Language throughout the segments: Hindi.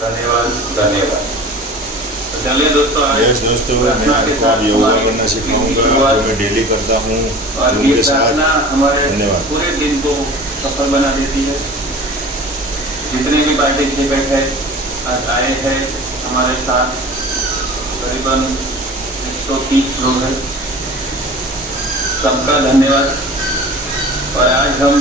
धन्यवाद धन्यवाद। तो चलिए दोस्तों, यस दोस्तों, मैं आपको अब योगा करना सिखाऊंगा जो मैं डेली करता हूँ और ये प्रार्थना हमारे धन्यवाद। पूरे दिन को सफल बना देती है। जितने भी पार्टिसिपेंट है आज आए हैं हमारे साथ, करीबन 130 लोग हैं, सबका धन्यवाद। और आज हम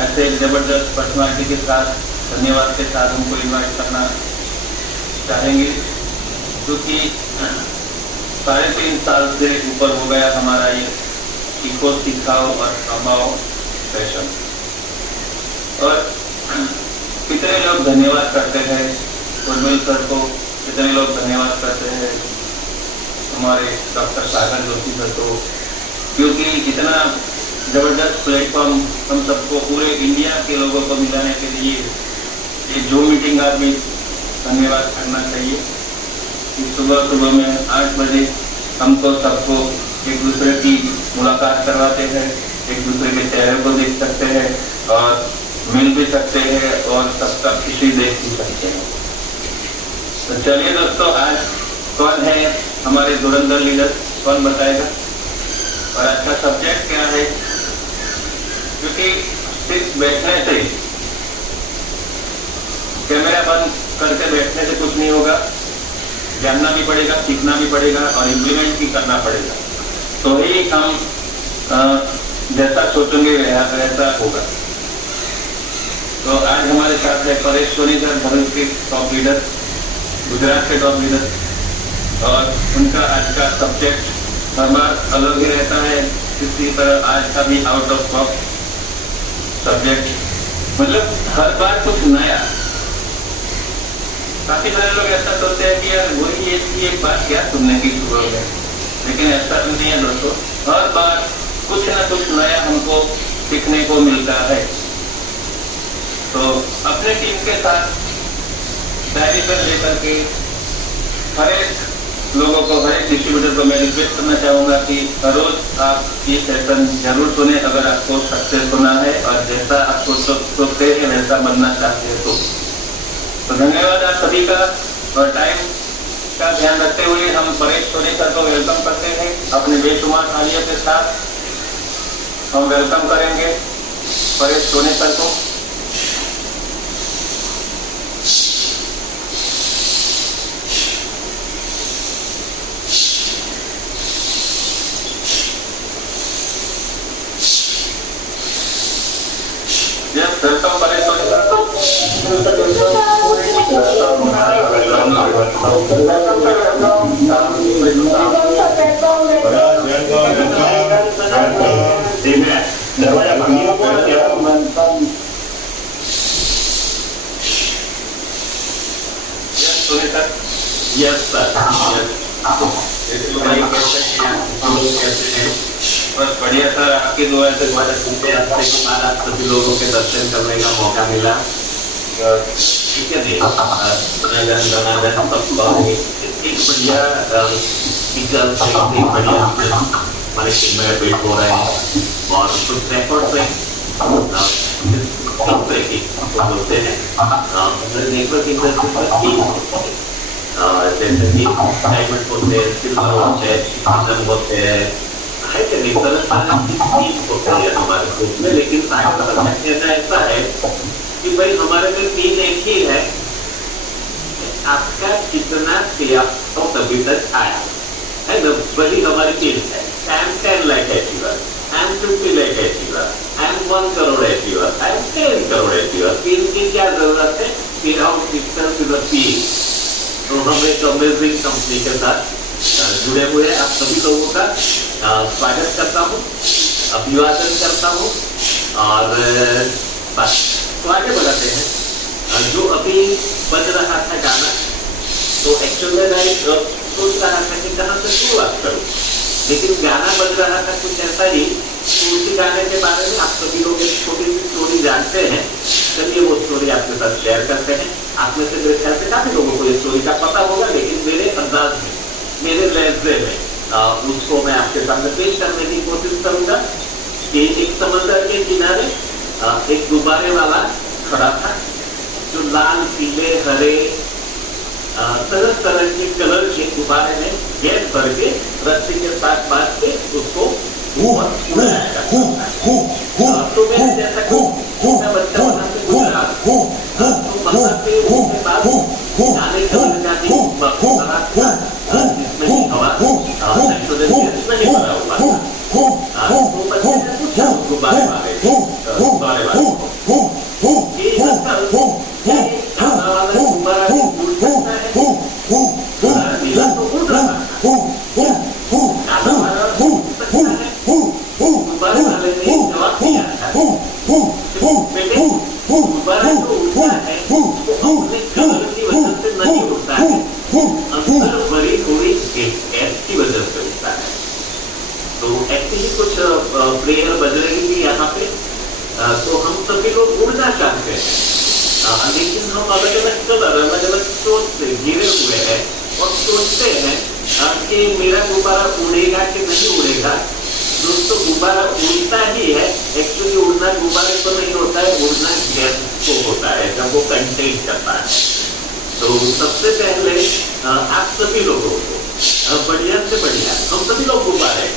ऐसे एक जबरदस्त पर्सनालिटी के साथ, धन्यवाद के साथ हमको इन्वाइट करना चाहेंगे, क्योंकि 3.5 साल से ऊपर हो गया हमारा ये सीखो सिखाओ और कमाओ सेशन। और कितने लोग धन्यवाद करते हैं उर्मिल सर को, कितने लोग धन्यवाद करते हैं हमारे डॉक्टर सागर जोशी सर को, क्योंकि इतना जबरदस्त प्लेटफॉर्म हम सबको, पूरे इंडिया के लोगों को मिलाने के लिए ये जूम मीटिंग आज भी धन्यवाद करना चाहिए। सुबह सुबह में 8 बजे हमको सबको एक दूसरे की मुलाकात करवाते हैं, एक दूसरे के चेहरे को देख सकते हैं और मिल भी सकते हैं और सबका खुशी देख भी सकते हैं। तो चलिए दोस्तों, आज कौन है हमारे धुरंधर लीडर, कौन बताएगा और आज का सब्जेक्ट क्या है? क्योंकि सिर्फ बैठने से, कैमरा बंद करके बैठने से कुछ नहीं होगा, जानना भी पड़ेगा, सीखना भी पड़ेगा और इम्प्लीमेंट भी करना पड़ेगा, तो ही हम जैसा सोचेंगे वैसा होगा। तो आज हमारे साथ है परेश सोनी सर, भरूच के टॉप लीडर, गुजरात के टॉप लीडर, और उनका आज का सब्जेक्ट हर बार अलग ही रहता है। इसी तरह आज का भी आउट ऑफ बॉक्स सब्जेक्ट, मतलब हर बार कुछ नया। काफी सारे लोग ऐसा सोचते हैं कि यार वही एक बात क्या सुनने की सुबह में, लेकिन ऐसा नहीं है दोस्तों, हर बार कुछ ना कुछ नया हमको सीखने को मिलता है। तो अपने टीम के साथ डायरी पर लेकर के हर एक लोगों को, हर एक डिस्ट्रीब्यूटर को मैं रिक्वेस्ट करना चाहूंगा कि हर रोज आप ये सेशन जरूर सुने, अगर आपको सक्सेस होना है और जैसा आपको सोचते हैं वैसा बनना चाहते हैं तो धन्यवाद आप सभी का। और टाइम का ध्यान रखते हुए हम परेश सोनी सर को वेलकम करते हैं। अपने बेशुमार तालियों के साथ हम वेलकम करेंगे परेश सोनी सर को। वेलकम परेश सोनी सर को। यस सर, बस बढ़िया सर, आपकी दुआ से हमारे पूरे हफ्ते के बाद आप सभी लोगों के दर्शन करने का मौका मिला। ठीक है जी, एक बढ़िया स्पीकर से एक बढ़िया हमारे टीम में वेट हो रहे हैं और कुछ रिकॉर्ड पे बोलते हैं नेटवर्क इंडस्ट्री पर जैसे कि डायमंड होते हैं, सिल्वर होते हैं, प्लैटिनम होते हैं, होते हैं हमारे ग्रुप में। लेकिन कहना ऐसा है कि भाई हमारे में टीम एक ही है, आपका कितना तो तभी तक आया है ना, वही हमारी टीम है। I'm 10 lakh achiever, I'm 50 lakh achiever, I'm 1 crore achiever, I'm 10 crore achiever। Team की क्या जरूरत है? फिर हम पिक्चर टू द टीम। तो हम एक अमेजिंग कंपनी के साथ जुड़े हुए हैं। आप सभी लोगों का स्वागत करता हूँ, अभिवादन करता हूँ और बस तो आगे बढ़ाते हैं। जो अभी बज रहा था गाना, तो एक्चुअली मैं सोच रहा था कि कहाँ से शुरुआत करूँ, लेकिन गाना बज रहा था कुछ ऐसा ही। तो उसी गाने के बारे में आप सभी लोग एक छोटी सी स्टोरी जानते हैं, चलिए वो स्टोरी आपके साथ शेयर करते हैं। आप में से मेरे ख्याल से काफी लोगों को ये स्टोरी का पता होगा, लेकिन मेरे अंदाज में, मेरे लहजे में उसको मैं आपके सामने पेश करने की कोशिश करूंगा। कि एक समंदर के किनारे एक गुब्बारे वाला खड़ा था, जो लाल, पीले, हरे, तरह तरह के कलर के गुब्बारे में गैस भर के रस्सी के साथ बांध के उसको उड़ाया जाता है। तो मैंने जैसा कि मैं बच्चा बना के गुजरा, तो बनाते उसके बाद जाने का जाने जिसमें की हवा नाइट्रोजन गैस नहीं भरा हुआ था। तो बच्चे ने पूछा गुब्बारे वाले ये अंकल काला वाला गुब्बारा उड़ सकता है? नीला तो उड़ रहा था, काला वाला उड़ सकता है? गुब्बारे वाले ने जवाब दिया था, बेटे गुब्बारा तो उड़ता है तो अपने कलर की वजह से नहीं उड़ता है, अंदर भरी हुई गैस की वजह से उड़ता है। तो एक्चुअली कुछ प्रेयर बज रही थी यहाँ पे, तो हम सभी लोग उड़ना चाहते हैं, लेकिन हम अलग अलग कलर, अलग अलग सोच से घिरे हुए हैं और सोचते हैं कि मेरा गुब्बारा उड़ेगा कि नहीं उड़ेगा। दोस्तों गुब्बारा उड़ता ही है, एक्चुअली उड़ना गुब्बारे को नहीं होता है, उड़ना गैस को होता है जब वो कंटेन करता है। तो सबसे पहले आप सभी लोगों को बढ़िया से बढ़िया, हम सभी लोग गुब्बारे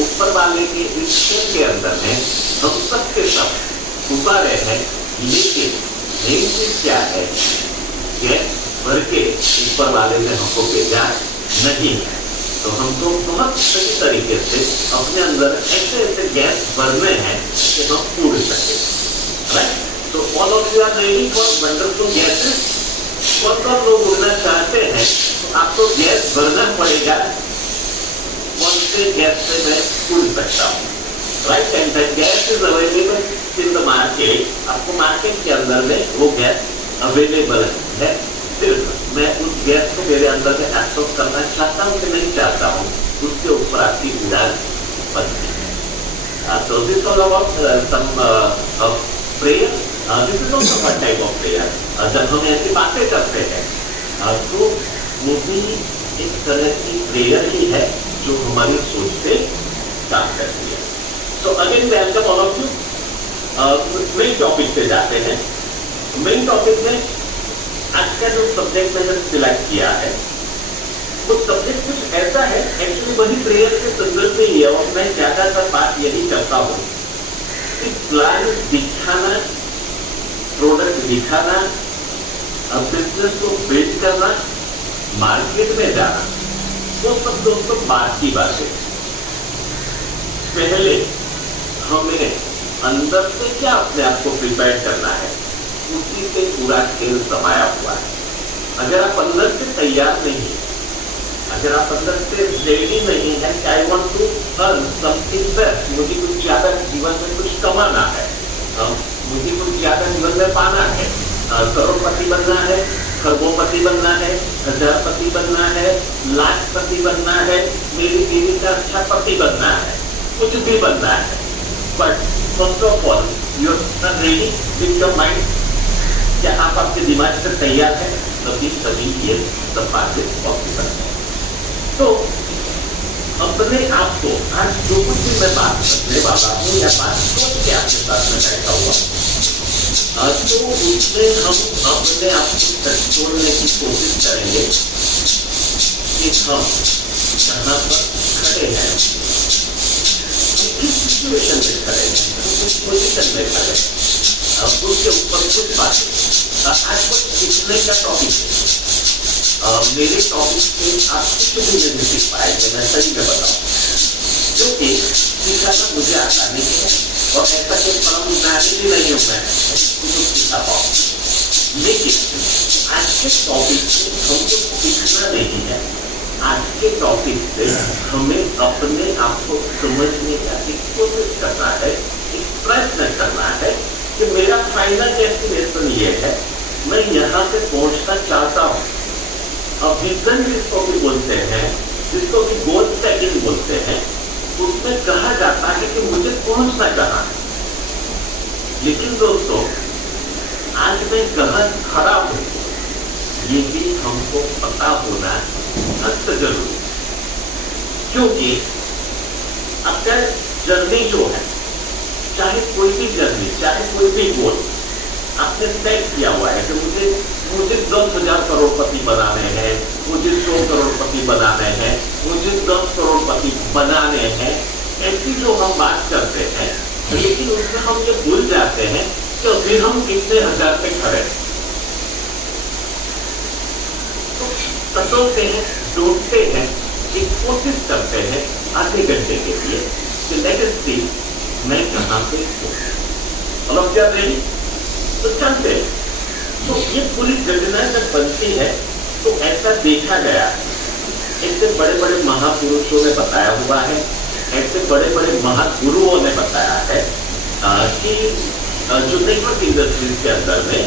ऊपर वाले के स्टेशन के अंदर है, हम सबके सब गुब्बारे हैं, लेकिन मेन चीज क्या है, गैस भर के ऊपर वाले ने हमको भेजा नहीं है। तो हमको बहुत सही तरीके से अपने अंदर ऐसे ऐसे गैस भरने हैं कि हम उड़ सके, राइट? तो all of you are ready for wonderful gases. कौन कौन लोग उड़ना चाहते हैं, तो आपको गैस भरना पड़ेगा। कौन से गैस से मैं उड़ सकता हूँ, right? And that gas is available in the market. आपको मार्केट के अंदर में वो गैस अवेलेबल है। सिर्फ मैं उस गैस को मेरे अंदर में एब्सॉर्ब करना चाहता हूँ कि नहीं चाहता हूँ, उसके ऊपर आपकी उड़ान बनती है। So this is all about some prayer. This is also one type of prayer. जब हम ऐसी बातें करते हैं तो वो भी एक तरह की प्रेयर ही है जो हमारी सोच पे काम करती है। So again welcome all of you. Main topic पे जाते हैं। मेन टॉपिक में आज का जो सब्जेक्ट मैंने सिलेक्ट किया है वो सब्जेक्ट कुछ ऐसा है, एक्चुअली वही प्रेयर के संदर्भ में ही है और मैं ज्यादातर बात यही करता हूँ कि प्लान दिखाना, प्रोडक्ट दिखाना, बिजनेस को बिल्ड करना, मार्केट में जाना, वो सब दोस्तों बात की बात है। पहले हमें अंदर से क्या अपने आप को प्रिपेयर करना है, उसी पे पूरा खेल समाया हुआ है। अगर आप अंदर से तैयार नहीं, अगर आप अंदर से रेडी नहीं है कि I want to earn something best, मुझे कुछ ज्यादा जीवन में कुछ कमाना है, मुझे कुछ ज्यादा जीवन में पाना है, करोड़पति बनना है, खरबोपति बनना है, हजारपति बनना है, लाखपति बनना है, मेरी बीवी का अच्छा पति बनना है, कुछ भी बनना है, but first of all you are ready with your mind. क्या आप आपके दिमाग से तैयार हैं? तभी सभी ये सब बातें पॉसिबल है। तो अपने आप को आज जो कुछ भी मैं बात करने वाला हूँ या बात सोच के आपके साथ में बैठा हुआ, तो उसमें हम अपने आप को छोड़ने की कोशिश करेंगे कि हम जहाँ पर खड़े हैं, किस सिचुएशन में खड़े हैं, किस पोजिशन में खड़े हैं, उसके ऊपर कुछ बातें। आज कुछ सीखने का टॉपिक है। मेरे टॉपिक से आप कुछ भी नहीं सीख पाएंगे, मैं सही में बताऊँ, क्योंकि सिखाना मुझे आता नहीं है और ऐसा कोई परम ज्ञानी भी नहीं हूँ मैं कुछ सीखा पाऊँ। लेकिन आज के टॉपिक से हमको सीखना नहीं है, आज के टॉपिक से हमें अपने आप को समझने का एक कोशिश करना है, एक प्रयत्न करना है कि मेरा फाइनल डेस्टिनेशन ये है, मैं यहाँ से पहुँचना चाहता हूँ। अब विजन जिसको भी बोलते हैं, जिसको भी गोल सेटिंग बोलते हैं, उसमें कहा जाता है कि मुझे पहुँचना कहाँ है। लेकिन दोस्तों आज मैं कहाँ खड़ा हूँ ये भी हमको पता होना अत्यंत जरूरी, क्योंकि आपका जर्नी जो है, चाहे कोई भी जर्नी, चाहे कोई भी गोल, आपने तय किया हुआ है कि मुझे 10,000 करोड़पति बनाने हैं, मुझे 100 करोड़पति बनाने हैं, मुझे 10 करोड़पति बनाने हैं, ऐसी जो हम बात करते हैं, लेकिन उसमें हम ये भूल जाते हैं कि अभी हम कितने हजार पे खड़े हैं। तो कटोते हैं, जोड़ते हैं, एक कोशिश करते हैं आधे घंटे के लिए कि लेट अस सी मैं कहाँ पे हूँ, और क्या नहीं तो चलते हैं। तो ये पूरी घटना जब बनती है तो ऐसा देखा गया, ऐसे बड़े बड़े महापुरुषों ने बताया हुआ है, ऐसे बड़े बड़े महागुरुओं ने बताया है कि जो नेटवर्क इंडस्ट्रीज के अंदर में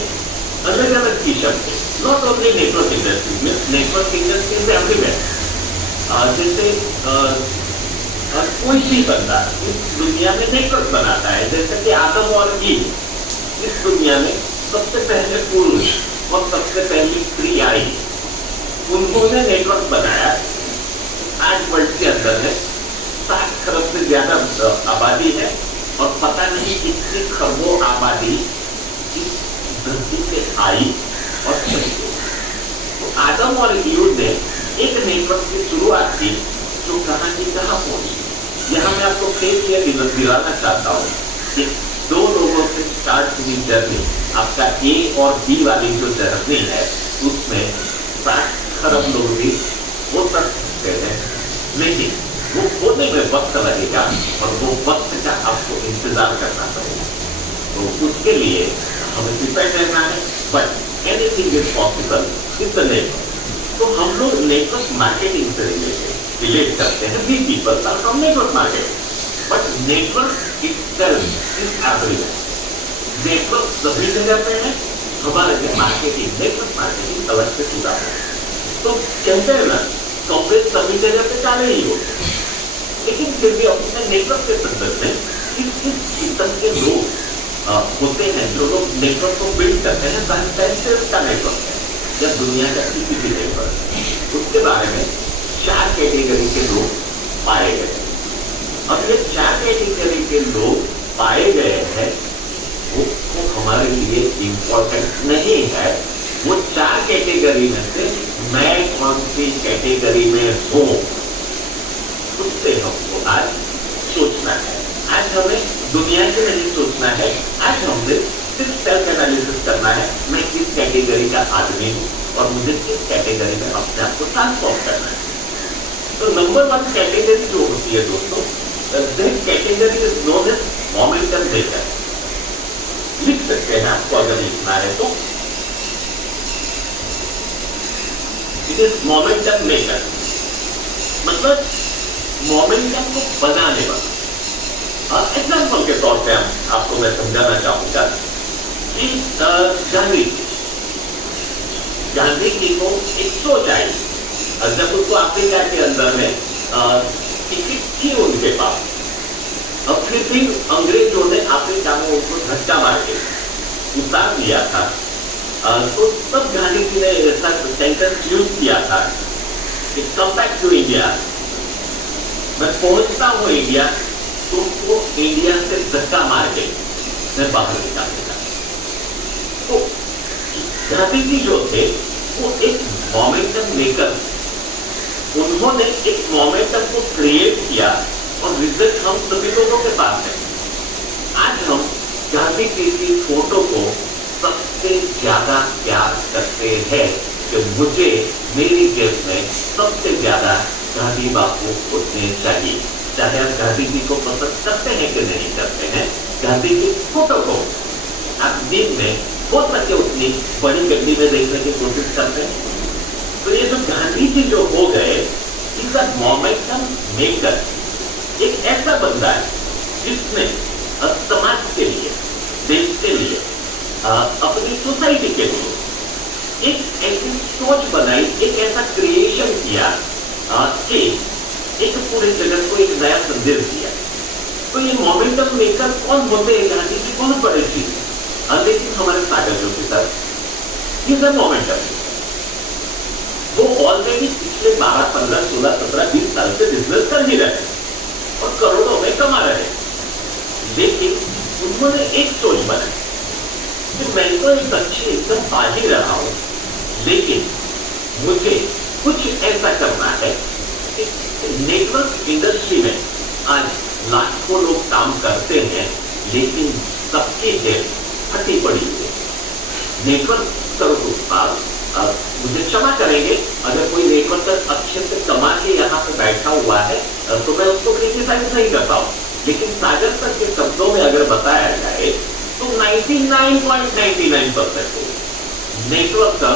अलग अलग किस्म के, नॉट ओनली नेटवर्क इंडस्ट्रीज में, नेटवर्क इंडस्ट्रीज एवरीवेयर, जैसे कोई भी बंदा इस दुनिया में नेटवर्क बनाता है, जैसे कि आदम और ईव इस दुनिया में सबसे पहले पुरुष और सबसे पहली स्त्री आई, उन्होंने नेटवर्क बनाया। आज वर्ल्ड के अंदर है 7 खरब से ज्यादा आबादी है और पता नहीं कितनी खरबों आबादी इस धरती पे आई और चली गई। तो आदम और ईव ने एक नेटवर्क की शुरुआत की जो कहां की कहां पहुंची। यहां मैं आपको फेक ये दिलाना चाहता हूं कि 2 लोगों से स्टार्ट हुई जर्नी, आपका ए और बी वाली जो जर्नी है उसमें 7 खरब लोग भी हो सकते हैं, लेकिन वो होने में वक्त लगेगा और वो वक्त का आपको इंतजार करना पड़ेगा। तो उसके लिए हमें प्रिपेयर रहना है, but anything is possible with the network. तो हम लोग नेटवर्क मार्केटिंग से रिलेट करते हैं, we people are from network marketing, but network itself is everywhere. Network सभी जगह पे है, हमारे मार्केटिंग नेटवर्क मार्केटिंग अलग से जुड़ा है। तो कहते हैं ना कॉपरेट सभी जगह पे चाले ही होते हैं, लेकिन फिर भी अपने नेटवर्क के संदर्भ में किस किस्म के लोग होते हैं जो लोग नेटवर्क को बिल्ड करते हैं, सेंसर्स का नेटवर्क है या दुनिया का किसी भी नेटवर्क है, उसके बारे में 4 कैटेगरी के लोग पाए गए। अब ये 4 कैटेगरी के लोग पाए गए हैं वो हमारे लिए इम्पोर्टेंट नहीं है। वो 4 कैटेगरी में से मैं कौन सी कैटेगरी में हूं उससे हमको आज सोचना है। आज हमें दुनिया से नहीं सोचना है, आज हमें सिर्फ सेल्फ एनालिसिस करना है, मैं किस कैटेगरी का आदमी हूं और मुझे किस कैटेगरी में अपने आप को ट्रांसफॉर्म करना है। तो नंबर 1 कैटेगरी जो होती है दोस्तों, that category is known as momentum maker. लिख सकते हैं आपको अगर लिखना है तो, इट इज मोमेंटम मेकर, मतलब मोमेंटम को बनाने वाला। एग्जाम्पल के तौर पे आपको मैं समझाना चाहूंगा कि गांधी जी को एक सोच आई, जब उसको अफ्रीका के अंदर में टिकट थी उनके पास, अब फिर भी अंग्रेजों ने अफ्रीका में उनको धक्का मार के उतार दिया था। तो तब गांधी जी ने ऐसा सेंटेंस यूज किया था कि कम बैक टू इंडिया, मैं पहुंचता हूं इंडिया, तुमको इंडिया से धक्का मार के मैं बाहर निकालेगा। तो गांधी जी जो थे वो एक मोमेंटम मेकर, उन्होंने एक मोमेंटम को क्रिएट किया और रिजल्ट हम सभी लोगों के पास है। आज हम गांधी जी की फोटो को सबसे ज्यादा प्यार करते हैं कि मुझे मेरी जेब में सबसे ज्यादा गांधी बापू होने चाहिए। चाहे आप गांधी जी को पसंद करते हैं कि नहीं करते हैं, गांधी की फोटो को आप दिन में हो सके उतनी बड़ी गड्डी में देखने की कोशिश करते हैं। तो ये जो गांधी जी जो हो गए, इनका मोमेंटम मेकर एक ऐसा बंदा है जिसने समाज के लिए, देश के लिए, अपनी सोसाइटी के लिए एक ऐसी सोच बनाई, एक ऐसा क्रिएशन किया कि एक पूरे जगत को एक नया संदेश दिया। तो ये मोमेंटम मेकर कौन होते हैं? गांधी जी बहुत बड़े चीज है, लेकिन हमारे कागजों की तरफ ये सब मोमेंटम, वो ऑलरेडी पिछले 12, 15, 16, 17, 20 साल से बिजनेस कर ही रहे हैं और करोड़ों में कमा रहे हैं, लेकिन उन्होंने एक सोच बनाई कि मैं तो एक अच्छी एकदम पा ही रहा हूं, लेकिन मुझे कुछ ऐसा करना है कि नेटवर्क इंडस्ट्री में आज लाखों लोग काम करते हैं, लेकिन सबकी जेब फटी पड़ी है। नेटवर्क करो उत्पाद, मुझे क्षमा करेंगे अगर कोई नेटवर्कर अच्छे से कमा के यहाँ पे बैठा हुआ है तो मैं उसको क्रिटिसाइज नहीं करता हूँ, लेकिन सागर सर के शब्दों में अगर बताया जाए तो 99.99% नेटवर्कर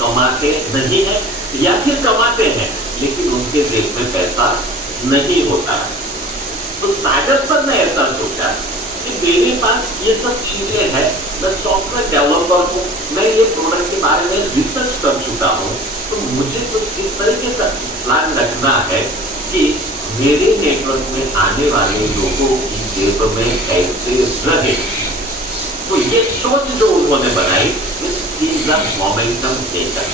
कमाते नहीं है या फिर कमाते हैं लेकिन उनके जेब में पैसा नहीं होता है। तो सागर सर ने ऐसा सोचा कि मेरे पास ये सब चीजें हैं, मैं सॉफ्टवेयर डेवलपर हूँ, मैं ये प्रोडक्ट के बारे में रिसर्च कर चुका हूँ, तो मुझे कुछ इस तरीके का प्लान रखना है कि मेरे नेटवर्क में आने वाले लोगों की जेब में कैसे रहे। तो ये सोच जो उन्होंने बनाई, मोमेंटम मेकर,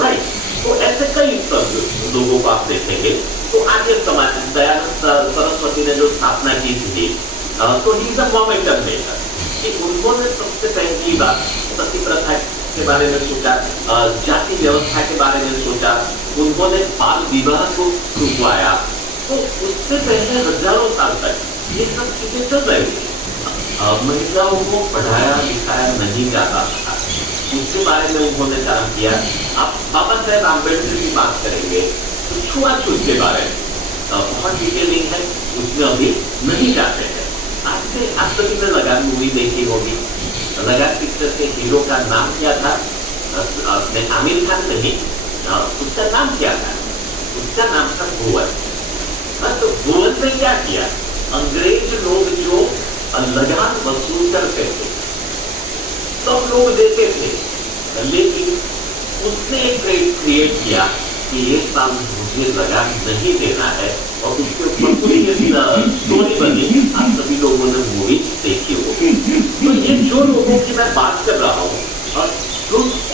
राइट। तो ऐसे कई लोगों को आप देखेंगे। तो आर्य समाज दयानंद सरस्वती ने जो स्थापना की थी, तो he is a momentum maker कि उन्होंने सबसे पहली बार सती प्रथा के बारे में सोचा, जाति व्यवस्था के बारे में सोचा, उन्होंने बाल विवाह को रुकवाया। तो उससे पहले हजारों साल तक ये सब चीजें चल रही थी। महिलाओं को पढ़ाया लिखाया नहीं जाता था, उसके बारे में उन्होंने काम किया। आप बाबा साहेब आम्बेडकर की बात करेंगे तो छुआछूत के बारे में बहुत डिटेलिंग है, उसमें अभी नहीं जाते हैं। आज से आप सभी ने लगान मूवी देखी होगी। लगान पिक्चर के हीरो का नाम क्या था? आमिर खान नहीं, उसका नाम क्या था? उसका नाम था भुवन। तो भुवन ने क्या किया? अंग्रेज लोग जो लगान वसूल करते थे सब लोग देते थे, लेकिन उसने एक रेट क्रिएट किया कि एक साल मुझे लगान नहीं देना है, और उसके ऊपर पूरी स्टोरी बनी। आप सभी लोगों ने मूवी देखी होगी। तो ये जो लोगों की मैं बात कर रहा हूँ, और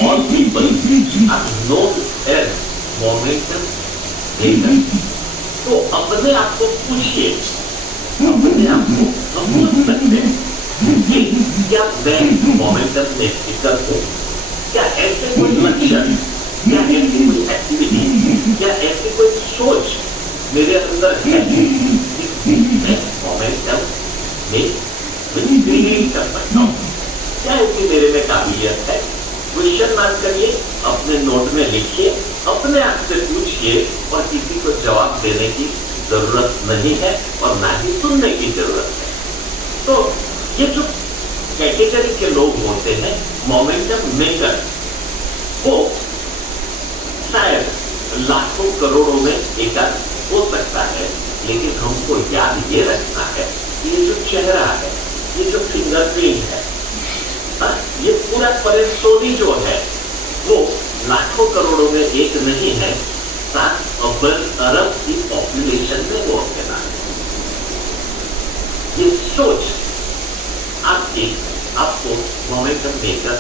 all people are known as momentum maker. तो अपने आप को पूछिए, अपने आप को हम पूछ सकते हैं कि क्या मैं मोमेंटम मेकर हूँ? क्या ऐसे कोई लक्षण, क्या ऐसी कोई एक्टिविटी, क्या ऐसी कोई सोच मेरे अंदर है कि मैं मोमेंटम में क्रिएट कर सकता हूँ? क्या ऐसी मेरे में काबिलियत है? क्वेश्चन मार्क करिए, अपने नोट में लिखिए, अपने आप से पूछिए, और किसी को जवाब देने की जरूरत नहीं है और ना ही सुनने की जरूरत है। तो ये जो कैटेगरी के लोग होते हैं मोमेंटम मेकर, वो शायद लाखों करोड़ों में एकाध हो सकता है, लेकिन हमको याद ये रखना है कि ये जो चेहरा है, ये जो फिंगरप्रिंट है, ये पूरा परिस्टोरी जो है वो लाखों करोड़ों में एक नहीं है, 7 अरब की पॉपुलेशन में वो अकेला है। ये सोच आपको मोमेंटम मेकर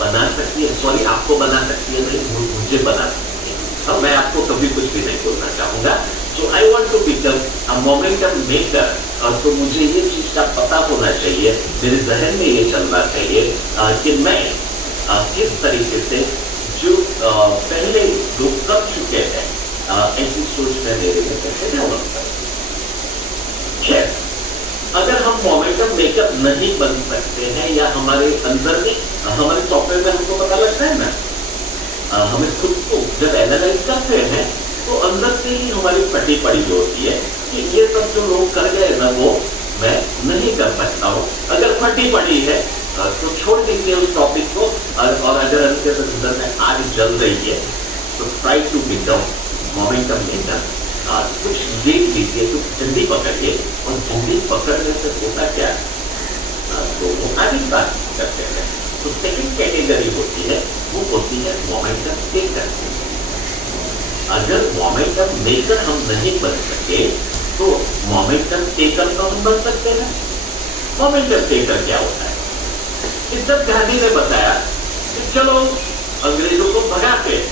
बना सकती है, सॉरी आपको बना सकती है, नहीं मुझे बना सकती है। अब मैं आपको कभी कुछ भी नहीं बोलना चाहूंगा। So I want to become a momentum maker. तो मुझे ये चीज का पता होना चाहिए, मेरे जहन में ये चलना चाहिए कि मैं किस तरीके से जो पहले लोग कर चुके हैं ऐसी सोच में मेरे में कैसे डेवलप करें। खैर, अगर हम मोमेंटम मेकर नहीं बन सकते हैं, या हमारे अंदर में हमारे सॉफ्टवेयर में हमको पता लगता है ना, हमें खुद को जब एनालाइज करते हैं तो अंदर से ही हमारी फटी पड़ी होती है कि ये सब जो लोग कर गए ना वो मैं नहीं कर सकता हूँ। अगर फटी पड़ी है तो छोड़ दीजिए उस टॉपिक को, और अगर अंदर में आग जल रही है तो try to become momentum maker. कुछ देख लीजिए, कुछ जल्दी पकड़िए, और जल्दी पकड़ने से होता क्या है, तो वो आगे बात करते हैं। तो सेकंड कैटेगरी होती है, वो होती है मोमेंटम टेकर। अगर मोमेंटम मेकर हम नहीं बन सके तो मोमेंटम टेकर तो हम बन सकते हैं। मोमेंटम टेकर क्या होता है? जब गांधी ने बताया कि चलो अंग्रेजों को भगाते हैं,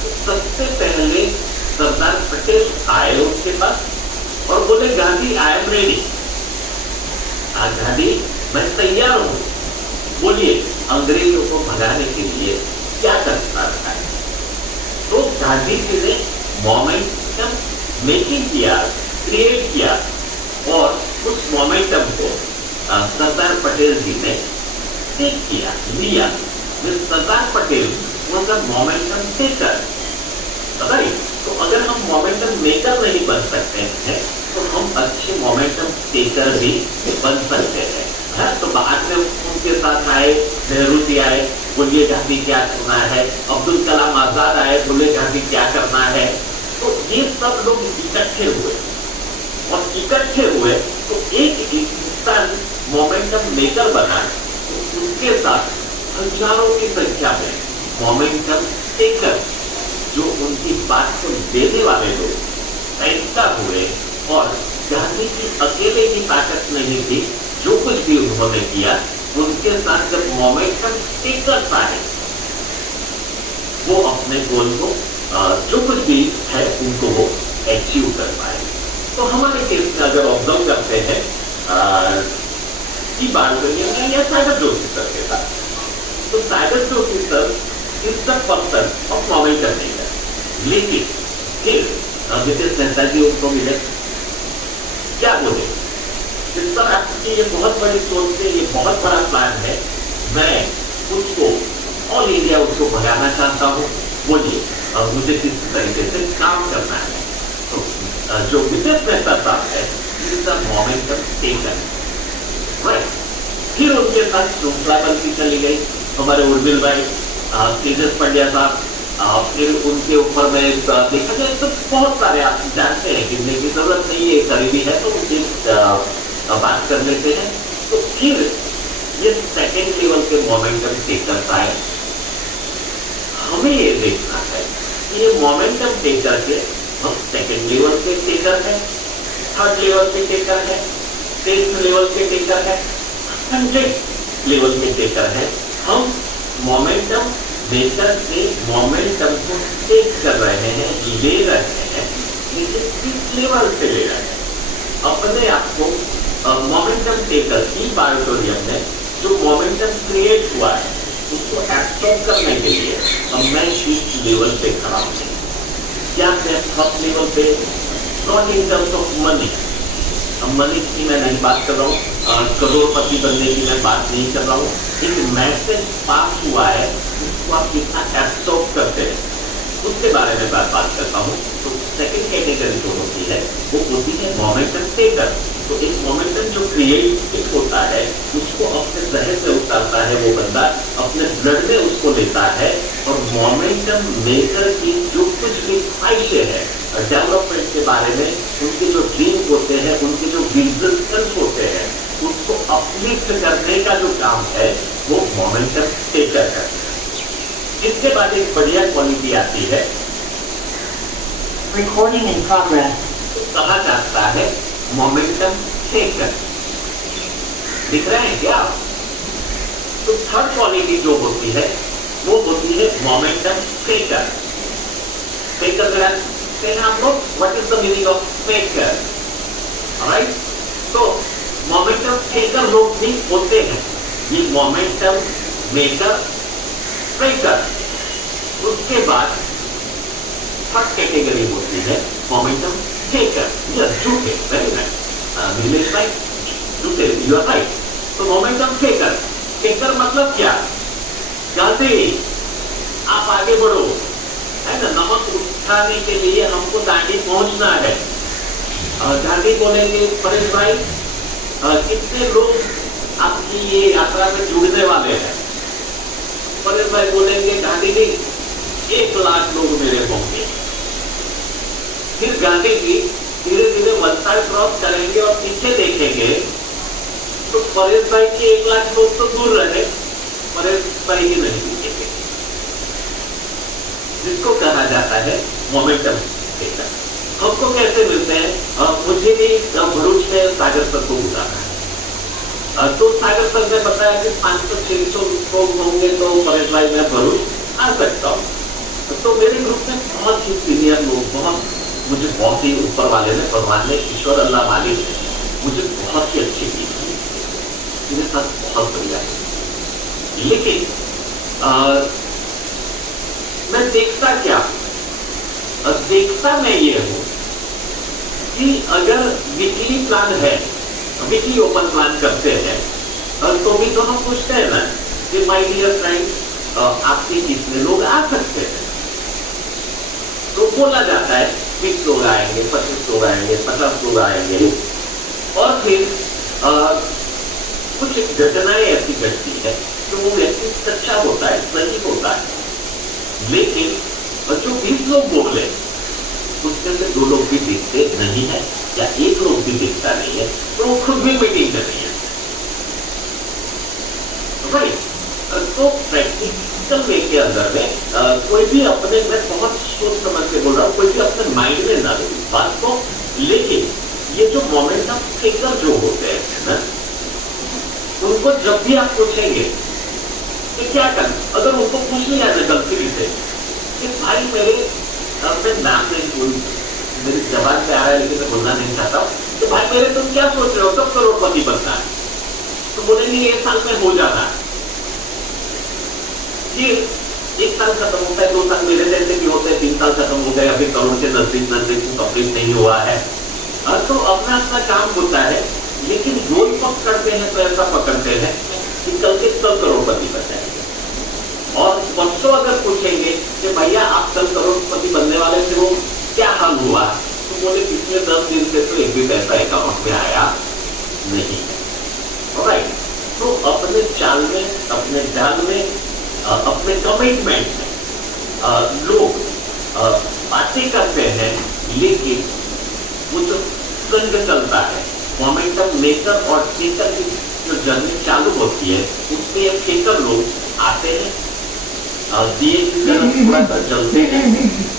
तो सबसे पहले सरदार पटेल आए उनके पास और बोले, Gandhi I am ready, Gandhi मैं तैयार हूं, बोलिए अंग्रेजों को भगाने के लिए क्या करता है? तो गांधी जी ने मोमेंटम मेकिंग किया, क्रिएट किया और उस मोमेंटम को सरदार पटेल जी ने टेक किया, लिया। सरदार पटेल मतलब मोमेंटम टेकर, राइट? तो अगर हम मोमेंटम मेकर नहीं बन सकते हैं तो हम अच्छे मोमेंटम टेकर भी बन सकते हैं। है? तो बाद में उनके साथ आए, नेहरू जी आए, बोलिए गांधी क्या करना है, अब्दुल कलाम आजाद आए, बोले गांधी क्या करना है। तो ये सब लोग इकट्ठे हुए और इकट्ठे हुए तो एक इंसान मोमेंटम मेकर बना, तो उसके साथ हजारों की संख्या में मोमेंटम टेकर जो उनकी बात को देने वाले लोग ऐसा हुए। और गांधी की अकेले की ताकत नहीं थी, जो कुछ भी उन्होंने किया उनके साथ जब मोमेंटम टेकर्स आए वो अपने गोल को जो कुछ भी है उनको वो अचीव कर पाए। तो हमारे केस में अगर ऑब्जर्व करते हैं की बात करिए या सागर जोशी सर के साथ, तो Sagar Joshi sir is the person of momentum taker. लेकिन फिर विशेष नेता जी उनको मिले, क्या बोले जिस पर आपकी ये बहुत बड़ी सोच है, ये बहुत बड़ा प्लान है, मैं उसको ऑल इंडिया उसको भगाना चाहता हूँ, बोलिए मुझे किस तरीके से काम करना है। तो जो विशेष नेता साहब है is the momentum taker, right? फिर उनके साथ श्रृंखला बनती चली गई, हमारे उर्मिल भाई, तेजस पंड्या साहब, फिर उनके ऊपर में देखा जाए तो बहुत सारे आप जानते हैं, गिनने की जरूरत नहीं है, करीबी है तो मुझे बात कर लेते हैं। तो फिर ये सेकेंड लेवल के मोमेंटम टेकर्स आए। हमें ये देखना है कि ये मोमेंटम टेकर के हम सेकेंड लेवल के टेकर है, थर्ड लेवल के टेकर है, 10th लेवल के टेकर है, 100th लेवल के टेकर है। हम मोमेंटम मेकर से मोमेंटम को टेक कर रहे हैं, ले रहे हैं, लेकिन किस लेवल से ले रहे हैं? अपने आप को मोमेंटम टेकर की ऑडिटोरियम में जो मोमेंटम क्रिएट हुआ है उसको एब्सॉर्ब करने के लिए अब मैं इस लेवल पे खड़ा हूँ। क्या मैं फर्स्ट लेवल पे, not in terms of money, money की मैं नहीं बात कर रहा हूँ, करोड़पति बनने की मैं बात नहीं कर रहा हूँ, एक मैसेज पास हुआ है उसको आप कितना एब्सॉर्ब करते हैं उसके बारे में बात करता हूँ। तो सेकंड कैटेगरी जो होती है वो होती है मोमेंटम टेकर। तो एक मोमेंटम जो क्रिएट होता है उसको अपने जहन में उतारता है वो बंदा, अपने ब्लड में उसको लेता है और मोमेंटम मेकर की जो कुछ भी ख्वाहिशें हैं डेवलपमेंट के बारे में, उनके जो ड्रीम होते हैं, उनके जो विजन्स होते हैं, उसको अपलिफ्ट करने का जो काम है वो मोमेंटम टेकर करता है। इसके बाद एक बढ़िया क्वालिटी आती है, Recording in progress. तो कहा जाता है मोमेंटम टेकर। दिख रहे हैं क्या? तो थर्ड क्वालिटी जो होती है वो होती है मोमेंटम टेकर। टेकर कहते हैं आप लोग, what is the meaning of taker? Right? तो मोमेंटम टेकर लोग भी होते हैं, ये मोमेंटम मेकर, टेकर। उसके बाद थर्ड कैटेगरी होती है मोमेंटम टेकर। यस, झूठे, वेरी नाइस, नीलेश भाई, झूठे, यू आर राइट। तो मोमेंटम टेकर, टेकर मतलब क्या? गांधी आप आगे बढ़ो, है ना, नमक उठाने के लिए हमको दांडी पहुंचना है। गांधी बोलेंगे परेश भाई कितने लोग आपकी ये यात्रा में जुड़ने वाले हैं? परेश भाई बोलेंगे गांधी जी 1 लाख लोग मेरे होंगे। फिर गांधी जी धीरे धीरे वलसाड क्रॉस करेंगे और पीछे देखेंगे तो परेश भाई के 1 लाख लोग तो दूर रहे, परेश भाई ही नहीं दिखेंगे, जिसको कहा जाता है मोमेंटम टेकर। हमको कैसे मिलते हैं? मुझे भी भरूच में सागर सर को उतारा है, तो सागर सर ने बताया कि 500-600 लोग होंगे तो परेश भाई मैं भरूच आ सकता हूँ। तो मेरे ग्रुप में बहुत ही सीनियर लोग, मुझे बहुत ही ऊपर वाले ने, भगवान ने, ईश्वर अल्लाह मालिक ने मुझे बहुत ही अच्छी की, मेरे साथ बहुत बढ़िया। लेकिन मैं देखता क्या, देखता मैं ये हूं कि अगर वीकली प्लान है, वीकली ओपन प्लान करते हैं, तो भी तो हम पूछते हैं ना कि माय डियर फ्रेंड आपके कितने लोग आ सकते हैं। तो बोला जाता है 20 लोग आएंगे, 25 लोग आएंगे, 50 लोग आएंगे। और फिर कुछ घटनाएं ऐसी घटती है तो वो व्यक्ति सच्चा होता है, सही होता है, लेकिन जो 20 लोग बोले उसमें से 2 लोग भी दिखते नहीं है या 1 लोग भी दिखता नहीं है, तो वो खुद भी मीटिंग कर रही है। भाई तो प्रैक्टिकल वे के अंदर में कोई भी अपने में बहुत सोच समझ के बोल रहा हूँ, कोई भी अपने माइंड में ना ले इस बात को। लेकिन ये जो मोमेंटम टेकर जो होते हैं ना, उनको जब भी आप पूछेंगे कि क्या कर, अगर उनको पूछ लिया जाए गलती से कि भाई अपने नाम नहीं बोल, मेरी जबान पे आ रहा है लेकिन मैं बोलना नहीं चाहता हूँ, तो भाई मेरे तुम क्या सोच रहे हो, कब करोड़पति बनना है? तो बोलेंगे 1 साल में हो जाना है। फिर 1 साल खत्म होता है, 2 साल मेरे जैसे भी होते हैं, 3 साल खत्म हो गए, अभी करोड़ के नजदीक कंप्लीट नहीं हुआ है। तो अपना अपना काम होता है, लेकिन गोल पकड़ते हैं तो ऐसा पकड़ते हैं कि कल के कल करोड़पति बन जाएंगे। और परसों अगर पूछेंगे कि भैया आप कल करोड़पति बनने वाले थे, वो क्या हाल हुआ, तो बोले पिछले 10 दिन से तो एक भी पैसा अकाउंट में आया नहीं है। राइट, तो अपने चाल में, अपने ढाल में, अपने कमिटमेंट में लोग बातें करते हैं, लेकिन वो जो संग चलता है, मोमेंटम मेकर और टेकर की जो जर्नी चालू होती है, उसमें ये टेकर लोग आते हैं, दिए की तरफ थोड़ा सा जलते हैं,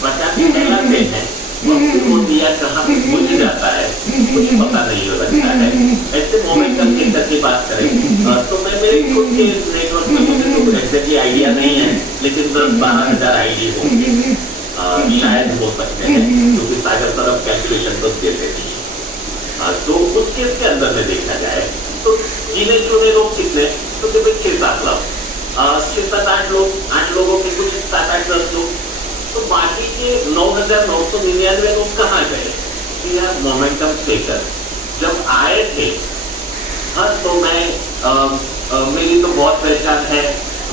प्रकाश फैलाते हैं, वो दिया कहाँ पे बुझ जाता है कुछ पता नहीं लगता है। ऐसे मोमेंटम टेकर की बात करें तो मैं मेरे खुद के नेटवर्क में मुझे तो एग्जैक्टली आइडिया नहीं है, लेकिन 10-12 हजार आईडी होंगे शायद हो सकते हैं, क्योंकि सागर तरफ कैलकुलेशन तो देते नहीं। तो उसके अंदर में देखा जाए तो गिने चुने लोग कितने, तो केवल 6-7 लोग, 6-7-8 लोग, 8 लोगों के कुछ 7-8-10 लोग, तो बाकी के 9,999 लोग कहाँ गए? यार मोमेंटम टेकर जब आए थे, तो मैं मेरी तो बहुत पहचान है,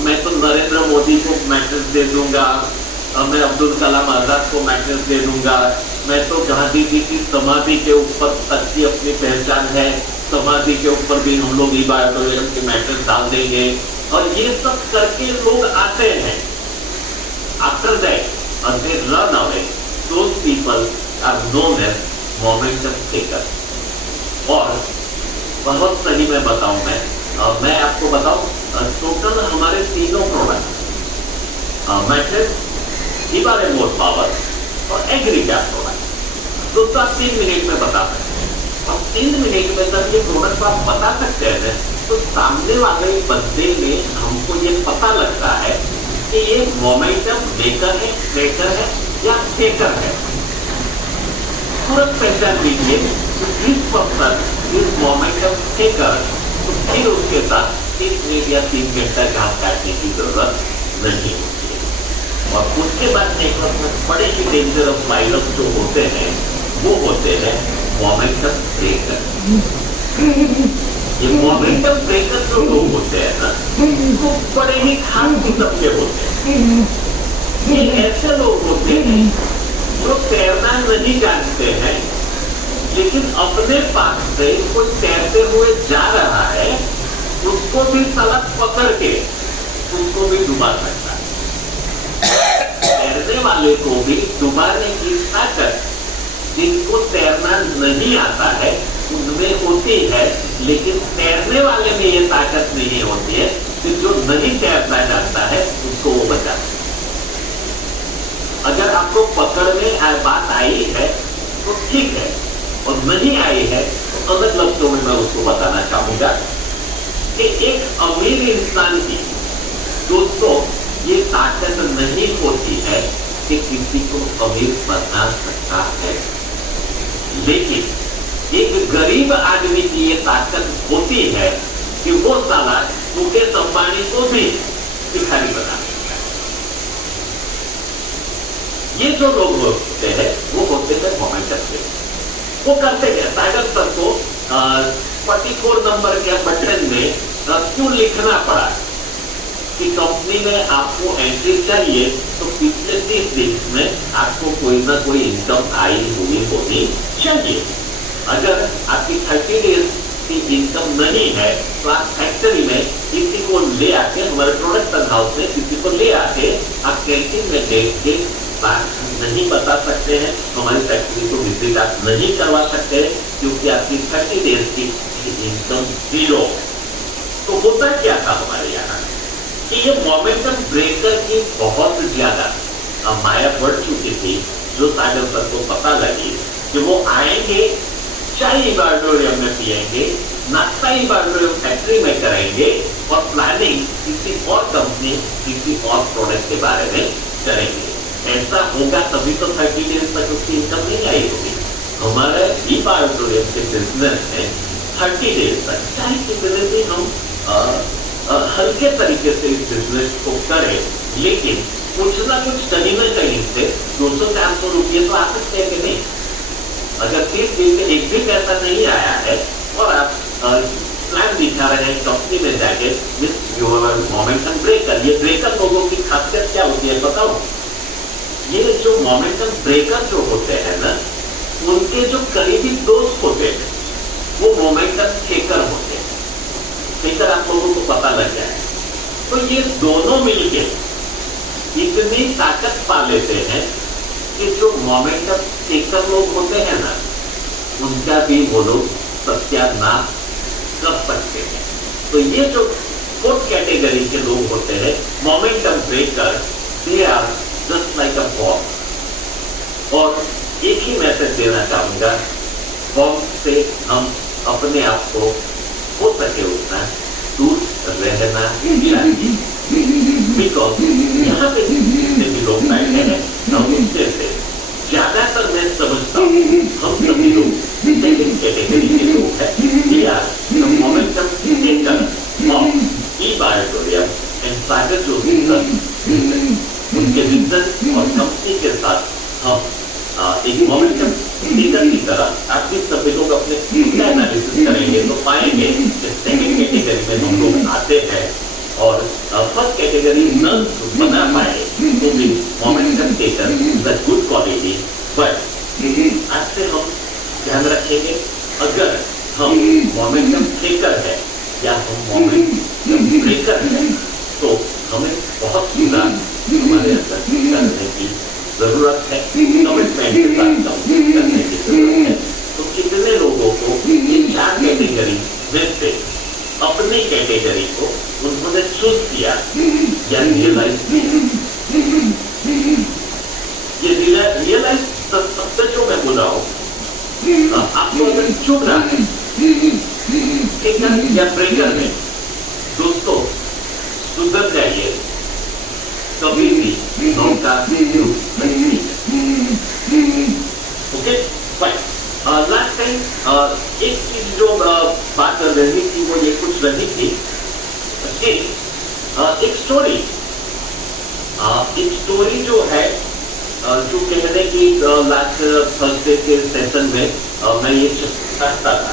मैं तो नरेंद्र मोदी को मैसेज दे दूंगा, मैं अब्दुल कलाम आजाद को मैसेज दे दूंगा, मैं तो गांधी जी की समाधि के ऊपर तक की अपनी पहचान है, समाधि के ऊपर भी हम लोग ई-बायोटोरियम के मैसेज डाल देंगे, और ये सब करके लोग आते हैं। After that they run away. Those people are known as momentum takers. और बहुत सही मैं बताऊं, मैं आपको बताऊं, टोटल हमारे तीनों product matrix, Hibare mode power और एग्रीगैप प्रोडक्ट, तो 3 मिनट में बता सकते हैं। और 3 मिनट में जब ये प्रोडक्ट आप बता सकते हैं तो सामने वाले बंदे में हमको ये पता लगता है कि ये मोमेंटम मेकर है, ट्रेकर है या टेकर है। तुरंत पहचान लीजिए कि इस पर्सन इस मोमेंटम टेकर, तो फिर उसके साथ 3 मिनट या 3 घंटा घास काटने की जरूरत नहीं होती है। और उसके बाद नेटवर्क में बड़े ही डेंजरस वायरस जो होते हैं वो होते हैं मोमेंटम ब्रेकर। ये मोमेंटम ब्रेकर जो लोग होते हैं ना, वो बड़े ही खास किस्म के होते हैं। ये ऐसे लोग होते हैं जो तैरना नहीं जानते हैं, लेकिन अपने पास से कोई तैरते हुए जा रहा है, उसको भी सड़क पकड़ के उसको भी डुबा सकता है। तैरने वाले को भी डुबाने की ताकत जिनको तैरना नहीं आता है उनमें होती है, लेकिन तैरने वाले में ये ताकत नहीं होती है कि जो नहीं तैरना जानता है उसको वो बचा। अगर आपको पकड़ने बात आई है तो ठीक है, और नहीं आई है तो अलग लफ्जों में मैं उसको बताना चाहूंगा कि एक अमीर इंसान की दोस्तों ये ताकत नहीं होती है कि किसी को अमीर बना सकता है, लेकिन एक गरीब आदमी की ये ताकत होती है कि वो साला मुकेश अंबानी को भी भिखारी बना देता है। ये जो लोग होते हैं वो होते हैं मोमेंटम पे। वो करते हैं सागर सर को 44 नंबर के बटन में क्यों लिखना पड़ा कि कंपनी में आपको एंट्री चाहिए तो पिछले 30 दिन में आपको कोई ना कोई इनकम आई हुई होनी चाहिए। अगर आपकी 30 डेज की इनकम नहीं है तो आप फैक्ट्री में किसी को ले आके, हमारे प्रोडक्शन हाउस में किसी को ले आके आप कैंटीन में देख के बात नहीं बता सकते हैं, हमारी फैक्ट्री को विजिट आप नहीं करवा सकते हैं क्योंकि आपकी 30 डेज की इनकम 0। तो होता क्या था हमारे यहाँ कि ये मोमेंटम ब्रेकर की बहुत ज्यादा माया बढ़ चुकी थी, जो सागर सर को पता लगी कि वो आएंगे, चाय इबार्डोरियम में पिएंगे, नाश्ता इबार्डोरियम फैक्ट्री में करेंगे और प्लानिंग किसी और कंपनी, किसी और प्रोडक्ट के बारे में करेंगे। ऐसा होगा तभी तो 30 डेज तक उसकी इनकम नहीं आई होगी। हमारे इबार्डोरियम के बिजनेस में 30 डेज तक चाहे कितने भी हम हल्के तरीके से इस बिजनेस को करें, लेकिन कुछ ना कुछ कहीं ना कहीं से 200-400 रुपये तो आ सकते हैं कि नहीं। अगर 30 दिन में एक भी पैसा नहीं आया है और आप प्लान दिखा रहे हैं कंपनी में जाके मोमेंटम ब्रेकर, ये ब्रेकर लोगों की खासियत क्या होती है बताओ? ये जो मोमेंटम ब्रेकर जो होते हैं ना, उनके जो करीबी दोस्त होते हैं वो मोमेंटम टेकर होते हैं। टेकर आप लोगों को पता लग जाए तो ये दोनों मिलके इतनी ताकत पा लेते हैं कि जो मोमेंटम टेकर लोग होते हैं ना, उनका भी वो लोग सत्यानाश कर सकते हैं। तो ये जो 4th कैटेगरी के लोग होते हैं momentum breaker, they are just like a bomb. और एक ही मैसेज देना चाहूंगा, बॉम्ब से हम अपने आप को हो सके उतना दूर रहना चाहिए। बिकॉज यहाँ पे जितने भी लोग बैठे हैं हम उससे से ज्यादातर मैं समझता हूँ हम सभी लोग सेकंड कैटेगरी के लोग हैं। मोमेंटम टेकर ऑफ इबार्डोरियम एंड सागर जो उनके बिजनेस और कंपनी के साथ हम एक मोमेंटम टेकर की तरह आप भी सभी लोग अपने एनालिसिस करेंगे तो पाएंगे कि सेकंड कैटेगरी में हम लोग आते हैं और फर्स्ट कैटेगरी न बना पाए तो भी momentum taker is a good quality. But आज से हम ध्यान रखेंगे, अगर हम मोमेंटम टेकर है या हम मोमेंटम ब्रेकर है तो हमें बहुत सुधार हमारे अंदर करने की जरूरत है, कमिटमेंट के साथ करने की जरूरत है। तो कितने लोगों को ये 4 कैटेगरी में से अपनी कैटेगरी को उन्होंने चूज किया या रियलाइज किया? ये रियलाइज सबसे जो मैं बोल रहा हूँ, आपको अगर चुप रहा है टेकर या ब्रेकर में, दोस्तों सुधर जाइए, कभी भी नौका ओके फाइन। लास्ट टाइम एक चीज जो बात कर रही थी वो ये कुछ रही थी कि एक स्टोरी जो है जो कहने की लास्ट थर्सडे के सेशन में मैं ये चाहता था,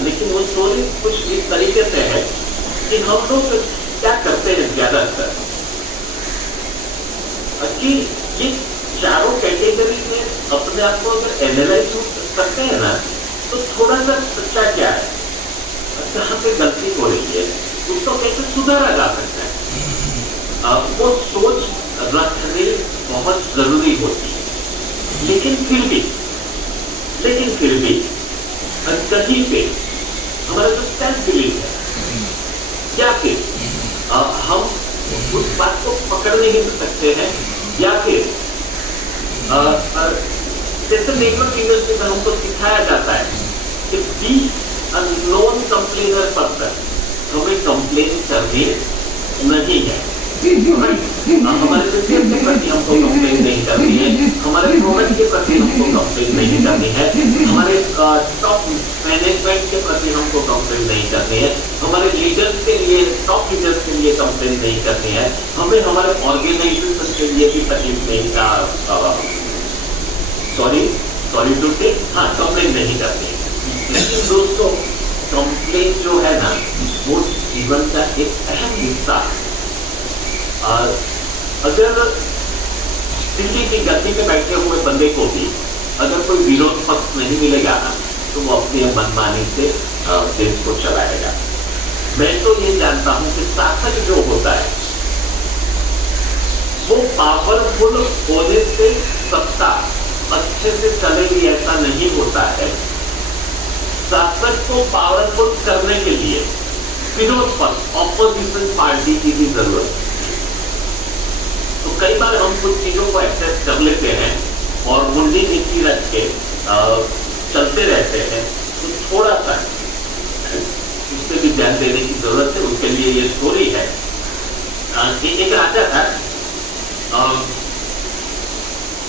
लेकिन वो स्टोरी कुछ इस तरीके से है कि हम लोग क्या करते हैं ज्यादातर कि ये चारों कैटेगरी में अपने आप को अगर एनालाइज करते हैं ना तो थोड़ा सा सच्चा क्या है, कहाँ पे गलती हो रही है, उसको कैसे सुधारा जा सकता है, वो सोच रखनी बहुत जरूरी होती है। लेकिन फिर भी कहीं पे हमारा जो सेल्फ बिलीव है या फिर हम उस बात को पकड़ नहीं सकते हैं, या फिर जैसे नेटवर्क इंडस्ट्री में हमको सिखाया जाता है कि be a non complainer person, हमें कंप्लेन करनी नहीं है। हमारे बिजनेस के प्रति हमको कंप्लेन नहीं करनी है, हमारे प्रोडक्ट के प्रति हमको कंप्लेन नहीं करनी है, हमारे टॉप मैनेजमेंट के प्रति हमको कंप्लेन नहीं करनी है, हमारे लीडर्स के लिए, टॉप लीडर्स के लिए कंप्लेन नहीं करनी है, हमें हमारे ऑर्गेनाइजेशन के लिए भी तकलीफ नहीं सॉरी टू से कंप्लेन नहीं करनी है। लेकिन दोस्तों, कंप्लेन जो है ना, वो जीवन का एक अहम हिस्सा है। और अगर दिल्ली की गद्दी पे बैठे हुए बंदे को भी अगर कोई विरोध पक्ष नहीं मिलेगा ना, तो वो अपनी मनमानी से देश को चलाएगा। मैं तो ये जानता हूं कि शासक जो होता है वो पावरफुल होने से सत्ता अच्छे से चलेगी ऐसा नहीं होता है। शासक को पावरफुल करने के लिए विरोध पक्ष, ऑपोजिशन पार्टी की भी जरूरत है। तो कई बार हम कुछ चीजों को एक्सेस कर लेते हैं और मुंडी नीति रख के चलते रहते हैं, तो थोड़ा सा उससे भी ध्यान देने की जरूरत है। उसके लिए ये स्टोरी है। एक राजा था,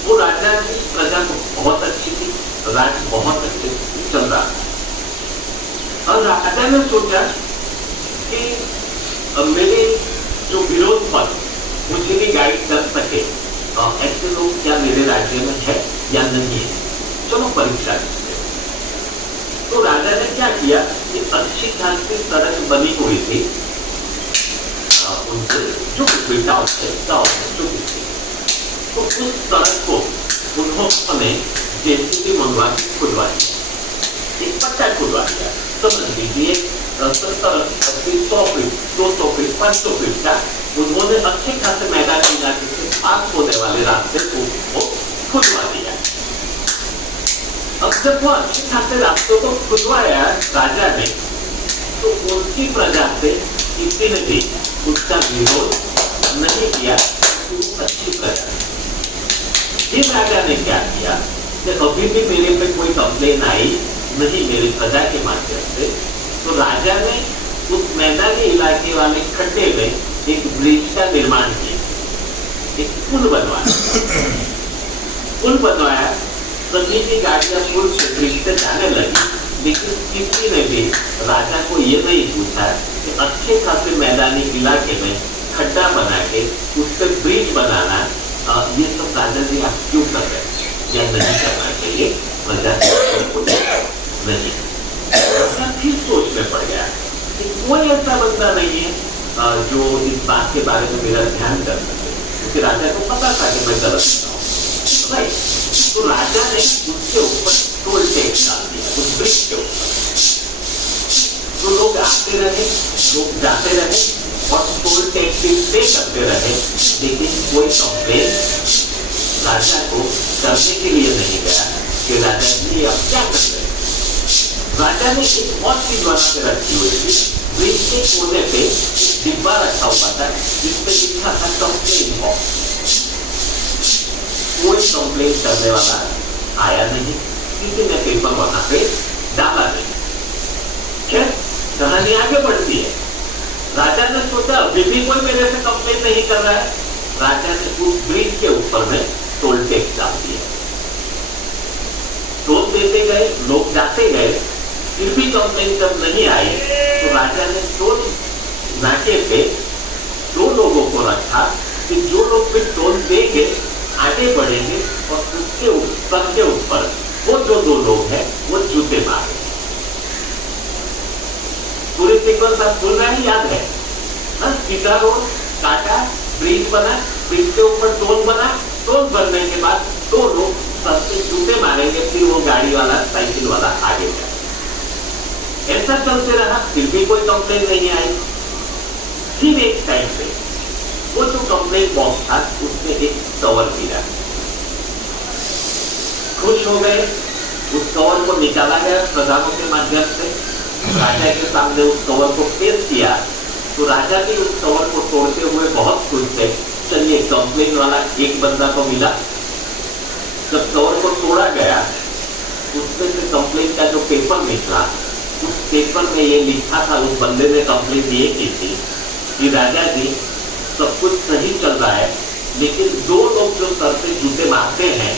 वो राजा की प्रजा बहुत अच्छी थी, राज्य बहुत अच्छे से चल रहा था। और राजा ने सोचा कि मेरे जो विरोध पक्ष मुझे भी गाइड कर सके, ऐसे लोग क्या मेरे राज्य में है या नहीं है, चलो परीक्षा करते हैं। तो राजा ने क्या किया कि अच्छी खासी सड़क बनी हुई थी उनसे, जो गाँव से जो थी, तो उस सड़क को उन्होंने जेसीबी मंगवा के खुदवा दिया, एक पट्टा खुदवा दिया। समझ लीजिए 70, 80, 100 फीट, 200 फीट, 500 फीट का उन्होंने अच्छे खासे मैदानी इलाके से पास होने वाले रास्ते को खुदवा दिया। अब जब वो अच्छे खासे रास्तों को खुदवाया राजा ने, तो उनकी प्रजा से किसी ने भी उसका विरोध नहीं किया। अच्छी प्रजा, फिर राजा ने क्या किया कि अभी भी मेरे पे कोई कंप्लेन आई नहीं मेरी प्रजा के माध्यम से, तो राजा ने उस मैदानी इलाके वाले खड्डे में एक ब्रिज का निर्माण किया, एक पुल बनवाया। सभी की गाड़ियां पुल से ब्रिज से जाने लगी, लेकिन किसी ने भी राजा को ये नहीं पूछा कि अच्छे खासे मैदानी इलाके में खड्डा बना के उस पर ब्रिज बनाना, ये सब राजा जी आप क्यों कर रहे हैं या नहीं करना चाहिए, प्रजा नहीं। फिर सोचने पड़ गया कि कोई ऐसा बंदा नहीं है जो इस बात के बारे में मेरा ध्यान कर सके, क्योंकि राजा को पता था कि मैं गलत हूँ। तो राजा ने उसके ऊपर टोल टैक्स डाल दिया, उस ब्रिज के ऊपर। तो लोग आते रहे, लोग जाते रहे और टोल टैक्स पे करते रहे, लेकिन कोई कंप्लेन राजा को करने के लिए नहीं गया कि राजा जी आप क्या कर रहे हैं। राजा ने एक और चीज बना के रखी हुई थी, ब्रिज के कोने पे एक डिब्बा रखा हुआ था जिसपे लिखा था कंप्लेन बॉक्स। कोई कंप्लेन करने वाला आया नहीं, किसी ने पेपर वहां पे डाला नहीं। खैर कहानी आगे बढ़ती है। राजा ने सोचा अभी भी कोई मेरे से कंप्लेन नहीं कर रहा है, राजा ने उस ब्रिज के ऊपर में टोल टैक्स डाल दिया। टोल देते गए, लोग जाते गए, फिर भी कंप्लेन जब नहीं आई, तो राजा ने टोल नाके पे 2 लोगों को रखा कि जो लोग फिर टोल देंगे आगे बढ़ेंगे और उसके ऊपर के ऊपर वो जो 2 लोग हैं वो जूते मारे। पूरी सीक्वेंस आप सुन रहे हैं, याद है ना? सीधा रोड काटा, ब्रिज बना, ब्रिज के ऊपर टोल बना, टोल बनने के बाद 2 लोग सबसे जूते मारेंगे, फिर वो गाड़ी वाला, साइकिल वाला आगे जाए। ऐसा चलते रहा, फिर भी कोई कंप्लेन नहीं आई। फिर एक टाइम पे वो जो कंप्लेन बॉक्स था उसमें एक कवर गिरा। खुश हो गए, उस कवर को निकाला गया प्रधानों के माध्यम से, राजा के सामने उस कवर को पेश किया। तो राजा भी उस कवर को तोड़ते हुए बहुत खुश थे। चलिए कंप्लेन वाला एक बंदा को मिला। जब कवर को तोड़ा गया, उसमें से कंप्लेन का जो पेपर निकला, उस पेपर में ये लिखा था, उस बंदे ने कंप्लेन ये की थी कि राजा जी सब कुछ सही चल रहा है, लेकिन 2 लोग जो सर पे जूते मारते हैं,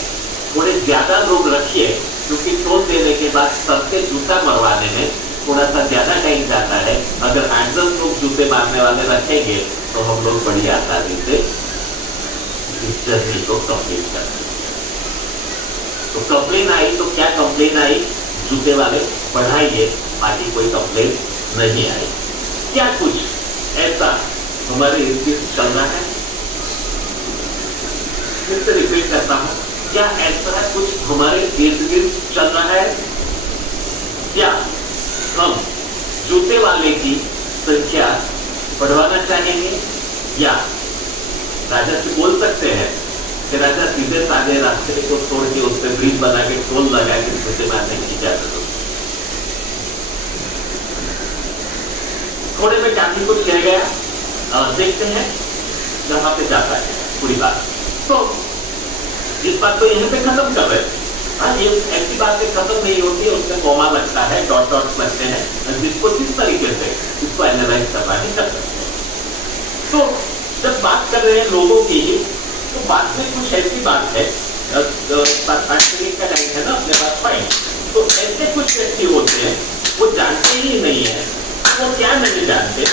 थोड़े ज्यादा लोग रखिए क्योंकि टोल देने के बाद सबके जूता मरवाने में थोड़ा सा ज्यादा टाइम जाता है। अगर 8-10 लोग जूते मारने वाले रखेंगे तो हम लोग बड़ी आसानी से इस जर्नी को कंप्लीट कर सकते। तो कंप्लेन आई तो क्या कंप्लेन आई, जूते वाले बढ़ाइए, बाकी कोई कंप्लेन नहीं आई। क्या कुछ ऐसा हमारे इर्द गिर्द चल रहा है? फिर से रिपीट करता हूं, क्या ऐसा कुछ हमारे इर्द गिर्द चल रहा है? क्या हम जूते वाले की संख्या बढ़वाना चाहेंगे, या राजा से बोल सकते हैं कि राजा सीधे साधे रास्ते को छोड़ के उस पर ब्रिज बना के टोल लगा के जूते मारने की इजाजत हो। थोड़े में काफी कुछ किया गया, देखते हैं जहां पे जाता है पूरी बात। तो इस बात को यहीं पे खत्म कर रहे हैं। ये ऐसी बातें खत्म नहीं होती है, उसमें कॉमा लगता है, डॉट डॉट लगते हैं, जिसको जिस तरीके से इसको एनालाइज करना ही कर सकते हैं। तो जब बात कर रहे हैं लोगों की ही, तो बात में कुछ ऐसी बात है, 5 मिनट का टाइम है ना अपने पास, फाइन। तो ऐसे कुछ व्यक्ति होते हैं वो जानते ही नहीं है, वो क्या नहीं जानते,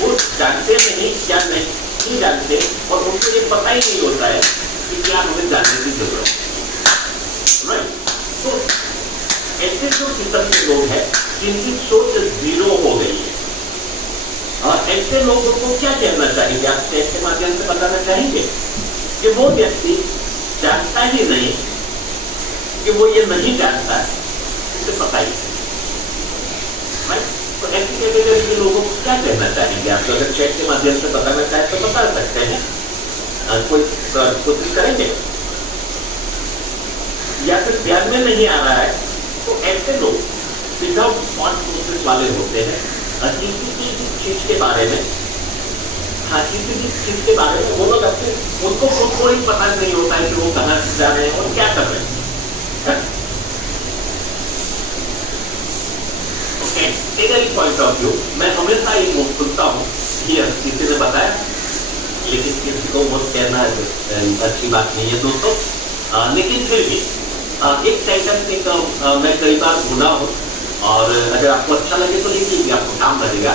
वो जानते नहीं क्या नहीं जानते, और उनको ये पता ही नहीं होता है कि क्या हमें जानने की जरूरत है। राइट, तो ऐसे जो किस्म के लोग हैं जिनकी सोच जीरो हो गई है, और ऐसे लोगों को क्या कहना चाहेंगे, आप टेस्ट के माध्यम से बताना चाहेंगे कि वो व्यक्ति जानता ही नहीं कि वो ये नहीं जानता, उसे पता ही नहीं। राइट, तो ऐसी कैटेगरी के लोगों को क्या कहना चाहेंगे आप? अगर चैट के माध्यम से बताना चाहे तो बता सकते हैं, कोई कोशिश करेंगे, या फिर ध्यान में नहीं आ रहा है तो ऐसे लोग विदाउट थॉट प्रोसेस वाले होते हैं। किसी भी चीज के बारे में, हाँ किसी भी चीज के बारे में वो लोग अपने उनको खुद को ही पता नहीं होता है कि वो कहाँ से जा रहे हैं और क्या कर रहे हैं। कैटेगरी पॉइंट ऑफ व्यू मैं हमेशा ये सुनता हूँ कि किसी ने बताया, लेकिन किसी को मत कहना अच्छी बात नहीं है दोस्तों, लेकिन फिर भी एक सेंटेंस मैं कई बार भूला हूँ, और अगर आपको अच्छा लगे तो लिख लीजिए, आपको काम लगेगा।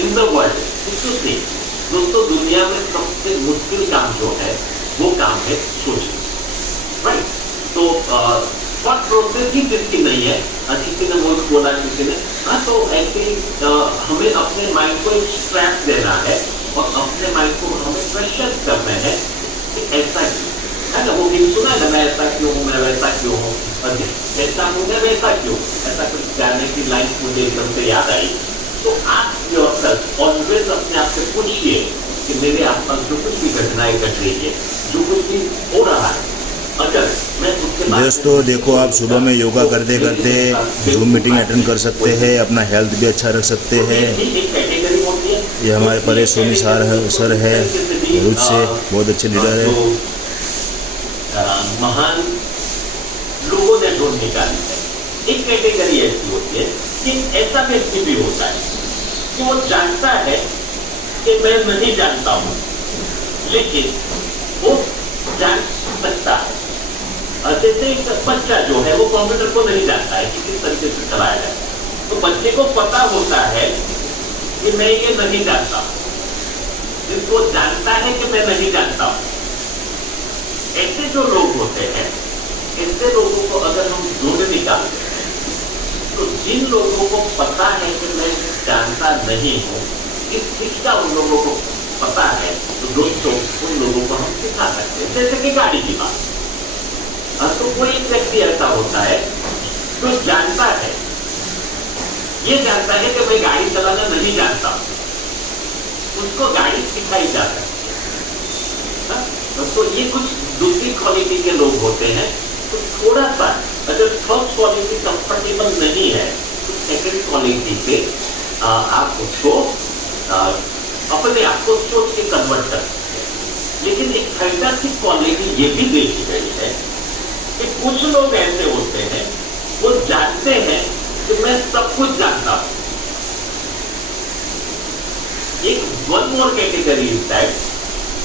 इन द वर्ल्ड, दोस्तों दुनिया में सबसे मुश्किल काम जो है वो काम है सोचना। राइट, तो थॉट प्रोसेस ही जिसकी नहीं है, किसी ने वो बोला किसी ने, हाँ तो ऐसे हमें अपने माइंड को एक स्ट्रैप देना है और अपने माइंड को हमें क्वेश्चन करना है कि ऐसा क्यों है ना, वो भी सुना है ना, मैं ऐसा क्यों हूँ, मैं वैसा क्यों हूँ, ऐसा हूँ मैं वैसा क्यों, ऐसा कुछ जानने की लाइन मुझे एकदम से याद आई। तो आप योरसेल्फ ऑलवेज अपने आप से पूछिए कि मेरे आसपास जो कुछ भी घटनाएं घट रही है, जो कुछ भी हो रहा है, अगर मैं उसके दोस्तों देखो, आप सुबह में योगा करते करते जूम मीटिंग अटेंड कर सकते हैं, अपना हेल्थ भी अच्छा रख सकते हैं। ये हमारे परेश सोनी सर है रूप से, बहुत अच्छे लीडर है। महान लोगों ने ढूंढ निकाली है। एक कैटेगरी ऐसी होती है कि ऐसा व्यक्ति भी होता है कि वो जानता है कि मैं नहीं जानता हूं, लेकिन वो जान सकता है। जैसे एक बच्चा जो है वो कंप्यूटर को नहीं जानता है कि किस तरीके से चलाया जाए, तो बच्चे को पता होता है कि मैं ये नहीं जानता, जिसको जानता है कि मैं नहीं जानता हूं। ऐसे जो लोग होते हैं, ऐसे लोगों को अगर हम ढूंढ निकालते हैं, तो जिन लोगों को पता है कि मैं जानता नहीं हूं, इस चीज का उन लोगों को पता है, तो दोस्तों उन लोगों को हम सिखा सकते हैं। जैसे कि गाड़ी की बात, तो कोई एक व्यक्ति ऐसा होता है जो जानता है, ये जानता है कि मैं गाड़ी चलाना नहीं जानता, उसको गाड़ी सिखाई जा सकती है। तो ये कुछ दूसरी क्वालिटी के लोग होते हैं। तो थोड़ा सा अगर फर्स्ट क्वालिटी कंफर्टेबल नहीं है तो सेकंड क्वालिटी पे आप उसको अपने आप को सोच के कन्वर्ट कर सकते हैं। लेकिन एक फैंटास्टिक क्वालिटी ये भी देखी गई है कि कुछ लोग ऐसे होते हैं, वो जानते हैं कि मैं सब कुछ जानता हूं। एक one more category is that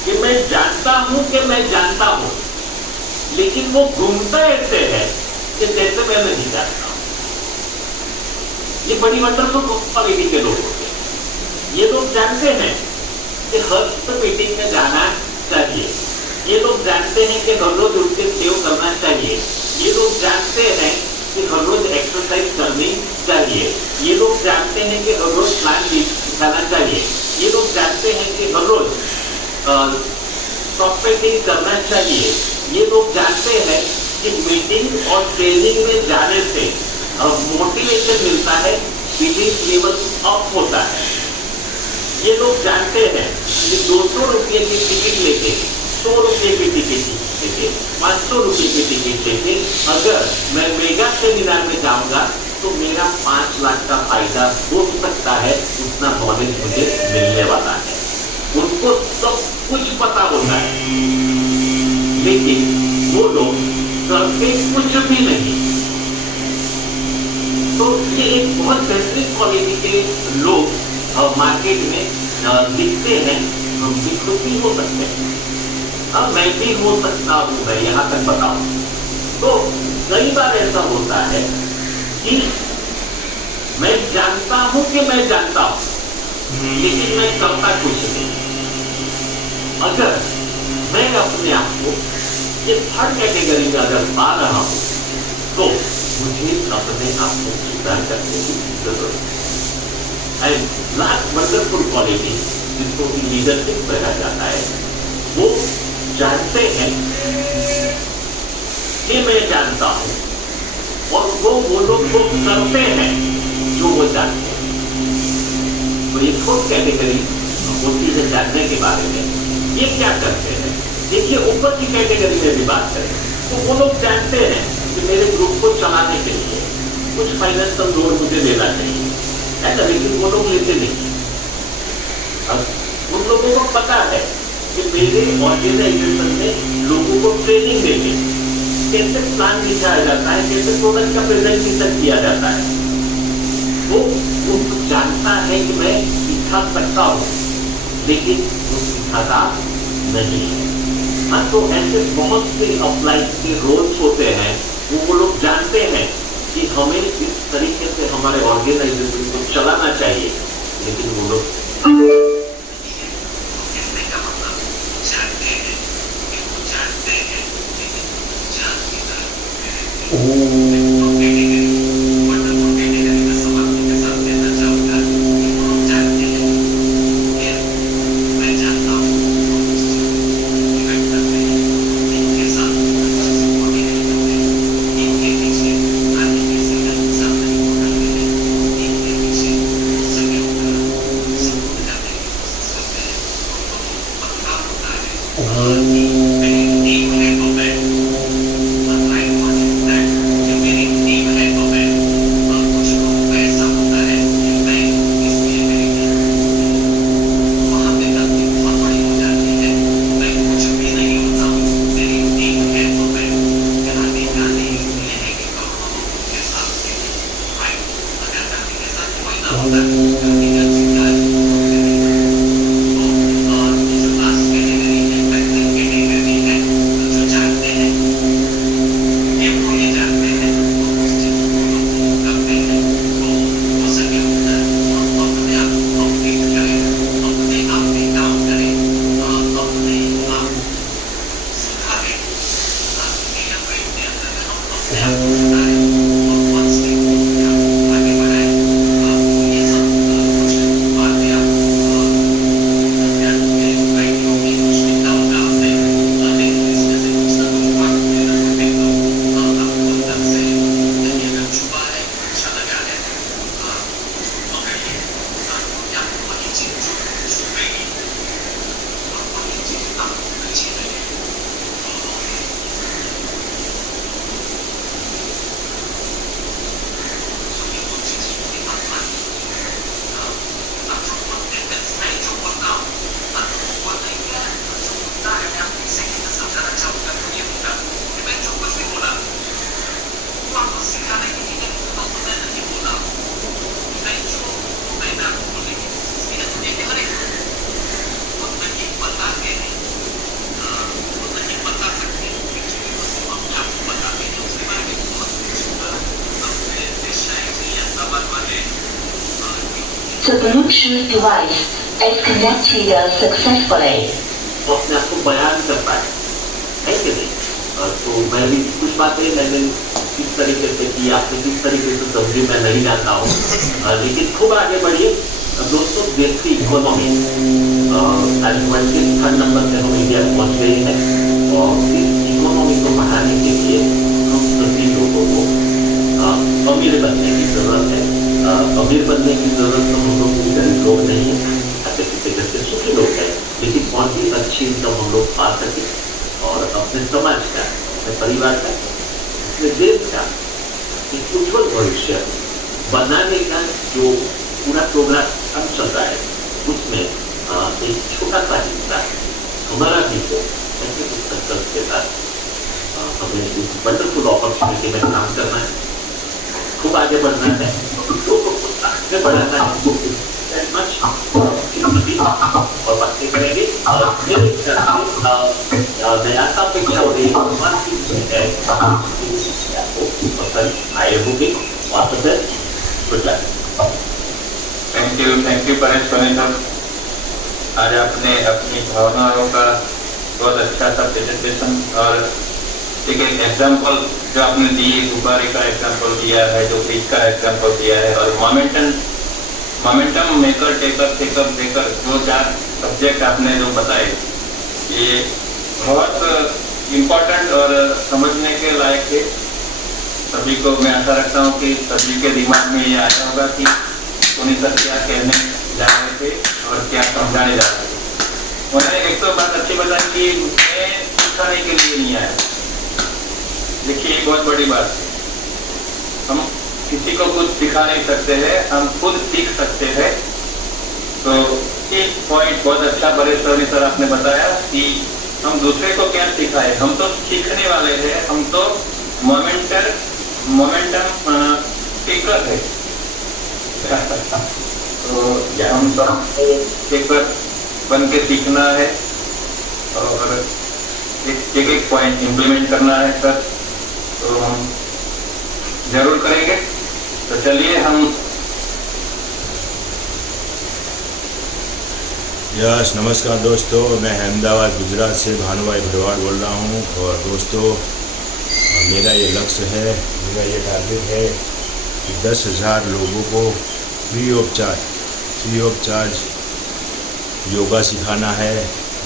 कि मैं जानता हूं कि मैं जानता हूं, लेकिन वो घूमता ऐसे है कि जैसे मैं नहीं जानता हूं। ये बड़ी वंडरफुल क्वालिटी के लोग होते हैं। ये लोग जानते हैं कि हर मीटिंग में जाना चाहिए। ये लोग जानते हैं कि हर रोज उठ के सेव करना चाहिए। ये लोग जानते हैं कि हर रोज एक्सरसाइज करनी चाहिए। ये लोग जानते हैं कि हर रोज प्लान दिखाना चाहिए। ये लोग जानते हैं कि हर रोज सॉफ्टवेयर करना चाहिए। ये लोग जानते हैं कि मीटिंग और ट्रेनिंग में जाने से मोटिवेशन मिलता है, बिलीफ लेवल अप होता है। ये लोग जानते हैं कि 200 रुपये की टिकट लेके, 100 रुपये की टिकट लेके, 500 रुपये की टिकट लेके अगर मैं मेगा सेमिनार में जाऊंगा तो मेरा 5 लाख का फायदा हो सकता है। उतना नॉलेज मुझे मिलने वाला है। उनको सब कुछ पता होता है, लेकिन वो लोग करते कुछ भी नहीं। तो ये एक बहुत बेहतरीन क्वालिटी के लोग मार्केट में दिखते हैं। हम भी खुद भी हो सकते हैं, अब मैं भी हो सकता हूँ, मैं यहाँ तक बताऊं। तो कई बार ऐसा होता है कि मैं जानता हूं कि मैं जानता हूं, लेकिन मैं करता कुछ नहीं। अगर मैं अपने आप को ये थर्ड कैटेगरी में अगर पा रहा हूं तो मुझे अपने आप को सुधार करने की जरूरत है। एंड लास्ट वंडरफुल क्वालिटी जिसको कि लीडरशिप कहा जाता है, वो जानते हैं कि मैं जानता हूं और वो लोग वो करते हैं जो वो जानते हैं। तो ये फोर्थ कैटेगरी होती है जानने के बारे में। ये क्या करते हैं, देखिए ऊपर की कैटेगरी में भी बात करें तो वो लोग जानते हैं कि मेरे ग्रुप को चलाने के लिए कुछ फाइनेंशियल लोन मुझे लेना चाहिए, ऐसा, लेकिन वो लोग लेते नहीं। अब उन लोगों को पता है कि मेरे ऑर्गेनाइजेशन में लोगों को ट्रेनिंग देके कैसे प्लान दिखाया जाता है, कैसे प्रोडक्ट का प्रेजेंटेशन किया जाता है। वो जानता है कि मैं सिखा सकता हूँ, लेकिन वो सिखाता नहीं है। हाँ, तो ऐसे बहुत से अपलाइड के रोल्स होते हैं। वो लोग जानते हैं कि हमें इस तरीके से हमारे ऑर्गेनाइजेशन को चलाना चाहिए, लेकिन वो लोग The Bluetooth device is connected successfully. वो अपने आप को बयान कर पाए, है कि नहीं? तो मैं भी कुछ बातें मैंने किस तरीके से की, आपने किस तरीके से समझी, मैं नहीं जानता हूँ, लेकिन खूब आगे बढ़िए दोस्तों। देशी इकोनॉमी आज वर्ल्ड के 3rd नंबर पे हम इंडिया पहुँच गए हैं, और इस इकोनॉमी को बढ़ाने के लिए हम सभी लोगों को अमीर बनने की जरूरत है। अमीर बनने की जरूरत तो हम लोग गरीब लोग नहीं है, अच्छे तरीके से सुखी लोग हैं, लेकिन बहुत ही अच्छी इनकम हम लोग पा सके और अपने समाज का, अपने परिवार का, अपने देश का एक उज्जवल भविष्य बनाने का जो पूरा प्रोग्राम अब चल रहा है, उसमें एक छोटा सा हिस्सा हमारा भी हो, ऐसे कुछ संकल्प के साथ हमें इस वंडरफुल अपॉर्चुनिटी में काम करना है, खूब आगे बढ़ना है, आगे बढ़ाना है और बातें करेंगे। मैं आशा अपेक्षा हो रही है आपको पसंद आए होंगे और good luck. Thank you Paresh Soni sir. आज आपने अपनी भावनाओं का बहुत अच्छा सा प्रेजेंटेशन और एक एग्जाम्पल जो आपने दी, गुब्बारे का एग्जाम्पल दिया है, जो फ्रिज का एग्जाम्पल दिया है, और मोमेंटम मेकर, टेकर, टेकर जो 4 सब्जेक्ट आपने जो बताए, ये बहुत इम्पोर्टेंट और समझने के लायक है। सभी को मैं आशा रखता हूँ कि सभी के दिमाग में ये आया होगा कि सोनी सर क्या कहने जा रहे थे और क्या समझाने जा रहे थे। उन्होंने एक तो बात अच्छी बताई कि मैं सिखाने के लिए नहीं आया। देखिए बहुत बड़ी बात है, हम किसी को कुछ सिखा नहीं सकते हैं, हम खुद सीख सकते हैं। तो एक पॉइंट बहुत अच्छा परेश सोनी सर आपने बताया कि हम दूसरे को क्या सिखाए, हम तो सीखने वाले हैं, हम तो मोमेंटम टेकर है। तो हम सब टेकर बन के सीखना है और एक पॉइंट इम्प्लीमेंट करना है सर, तो हम जरूर करेंगे। तो चलिए हम यस, नमस्कार दोस्तों, मैं अहमदाबाद गुजरात से भानुभाई भरवाड़ बोल रहा हूँ। और दोस्तों, मेरा ये लक्ष्य है, मेरा ये टारगेट है कि 10,000 लोगों को फ्री ऑफ चार्ज योगा सिखाना है।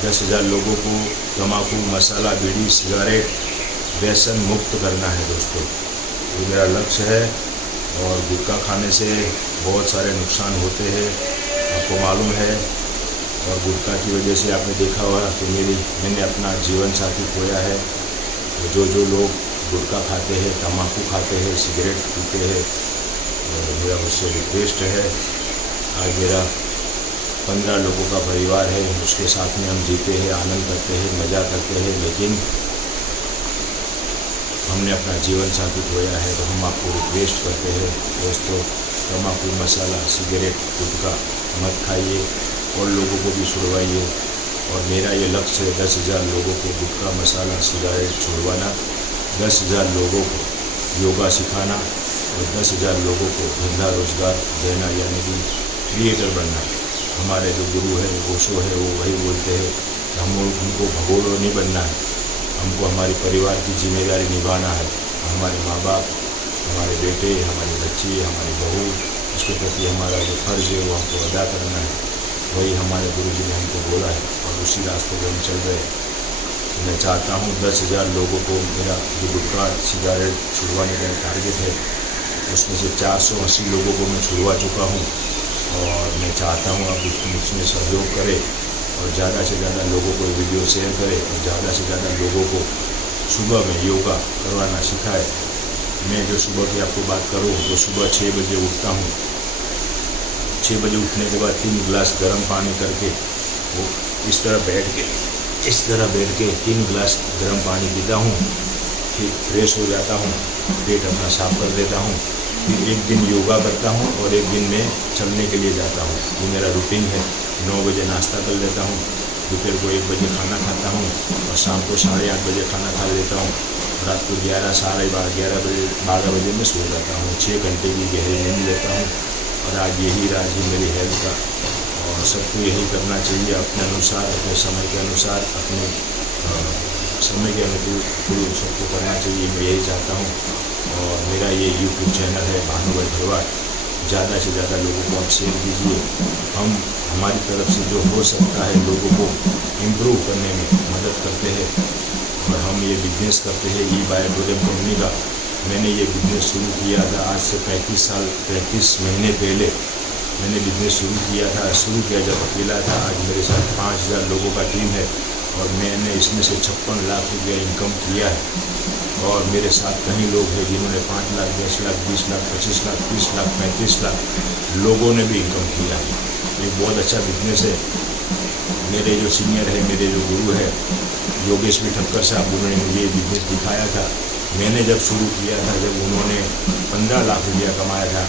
10,000 लोगों को तम्बाकू, मसाला, बीड़ी, सिगारेट, व्यसन मुक्त करना है दोस्तों, ये मेरा लक्ष्य है। और गुटखा खाने से बहुत सारे नुकसान होते हैं, आपको मालूम है। और गुटखा की वजह से आपने देखा होगा कि मैंने अपना जीवन साथी खोया है। तो जो लोग गुटखा खाते हैं, तम्बाकू खाते हैं, सिगरेट पीते हैं, और मेरा मुझसे रिक्वेस्ट है, आज मेरा 15 लोगों का परिवार है, उसके साथ में हम जीते हैं, आनंद करते हैं, मज़ा करते हैं, लेकिन हमने अपना जीवन साथी खोया है। तो हम आपको रिक्वेस्ट करते हैं दोस्तों, तम्बाकू, मसाला, सिगरेट, गुटखा मत खाइए और लोगों को भी छुड़वाइए। और मेरा ये लक्ष्य है 10,000 लोगों को गुटखा, मसाला, सिगरेट छुड़वाना, 10,000 लोगों को योगा सिखाना और 10,000 लोगों को धंधा रोजगार देना, यानी कि क्रिएटर बनना। हमारे जो गुरु है, ओशो है, वो वही बोलते हैं कि हम उनको भगोड़ो नहीं बनना है, हमको हमारे परिवार की जिम्मेदारी निभाना है। हमारे माँ बाप, हमारे बेटे, हमारी बच्ची, हमारी बहू, उसके प्रति हमारा जो फ़र्ज़ है वो हमको अदा करना है। वही हमारे गुरुजी ने हमको बोला है और उसी रास्ते पर हम चल रहे हैं। मैं चाहता हूँ 10,000 लोगों को मेरा जो गुटखा, सिगारेट छुड़वाने का टारगेट है, उसमें से 480 लोगों को मैं छुड़वा चुका हूँ। और मैं चाहता हूँ आप मुझमें सहयोग करें और ज़्यादा से ज़्यादा लोगों को वीडियो शेयर करें और ज़्यादा से ज़्यादा लोगों को सुबह में योगा करवाना सिखाए। मैं जो सुबह की आपको बात करूँ तो सुबह 6 बजे उठता हूँ। 6 बजे उठने के बाद 3 गिलास गर्म पानी करके वो इस तरह बैठ के 3 गिलास गर्म पानी पीता हूँ, फिर फ्रेश हो जाता हूँ, पेट अपना साफ कर देता हूँ, फिर एक दिन योगा करता हूँ और एक दिन मैं चलने के लिए जाता हूँ। ये मेरा रूटीन है। 9 बजे नाश्ता कर लेता हूँ, दोपहर को 1 बजे खाना खाता हूँ और शाम को 8:30 बजे खाना खा लेता हूँ। रात को 11, साढ़े 12 बजे मैं सो जाता हूँ। 6 घंटे की गहरी नींद लेता हूँ और आज यही राज है मेरी हेल्थ का। और सबको यही करना चाहिए, अपने अनुसार, अपने समय के अनुसार, अपने समय के अनुकूल सबको करना चाहिए। मैं यही चाहता हूँ। और मेरा ये यूट्यूब चैनल है भानुभाई भरवाड, ज़्यादा से ज़्यादा लोगों को आप शेयर कीजिए। हमारी तरफ से जो हो सकता है लोगों को इम्प्रूव करने में मदद करते हैं। और हम ये बिजनेस करते हैं ई बायोटोरियम कंपनी का। मैंने ये बिजनेस शुरू किया था आज से 35 महीने पहले मैंने बिजनेस शुरू किया जब अकेला था। आज मेरे साथ 5000 लोगों का टीम है और मैंने इसमें से 56 लाख रुपया इनकम किया है। और मेरे साथ कई लोग हैं जिन्होंने 5 लाख, 10 लाख, 20 लाख, 25 लाख, 30 लाख, 35 लाख लोगों ने भी इनकम किया है। ये बहुत अच्छा बिजनेस है। मेरे जो सीनियर है, मेरे जो गुरु है योगेश भी ठक्कर साहब, उन्होंने मुझे ये बिजनेस दिखाया था। मैंने जब शुरू किया था, जब उन्होंने 15 लाख रुपया कमाया था,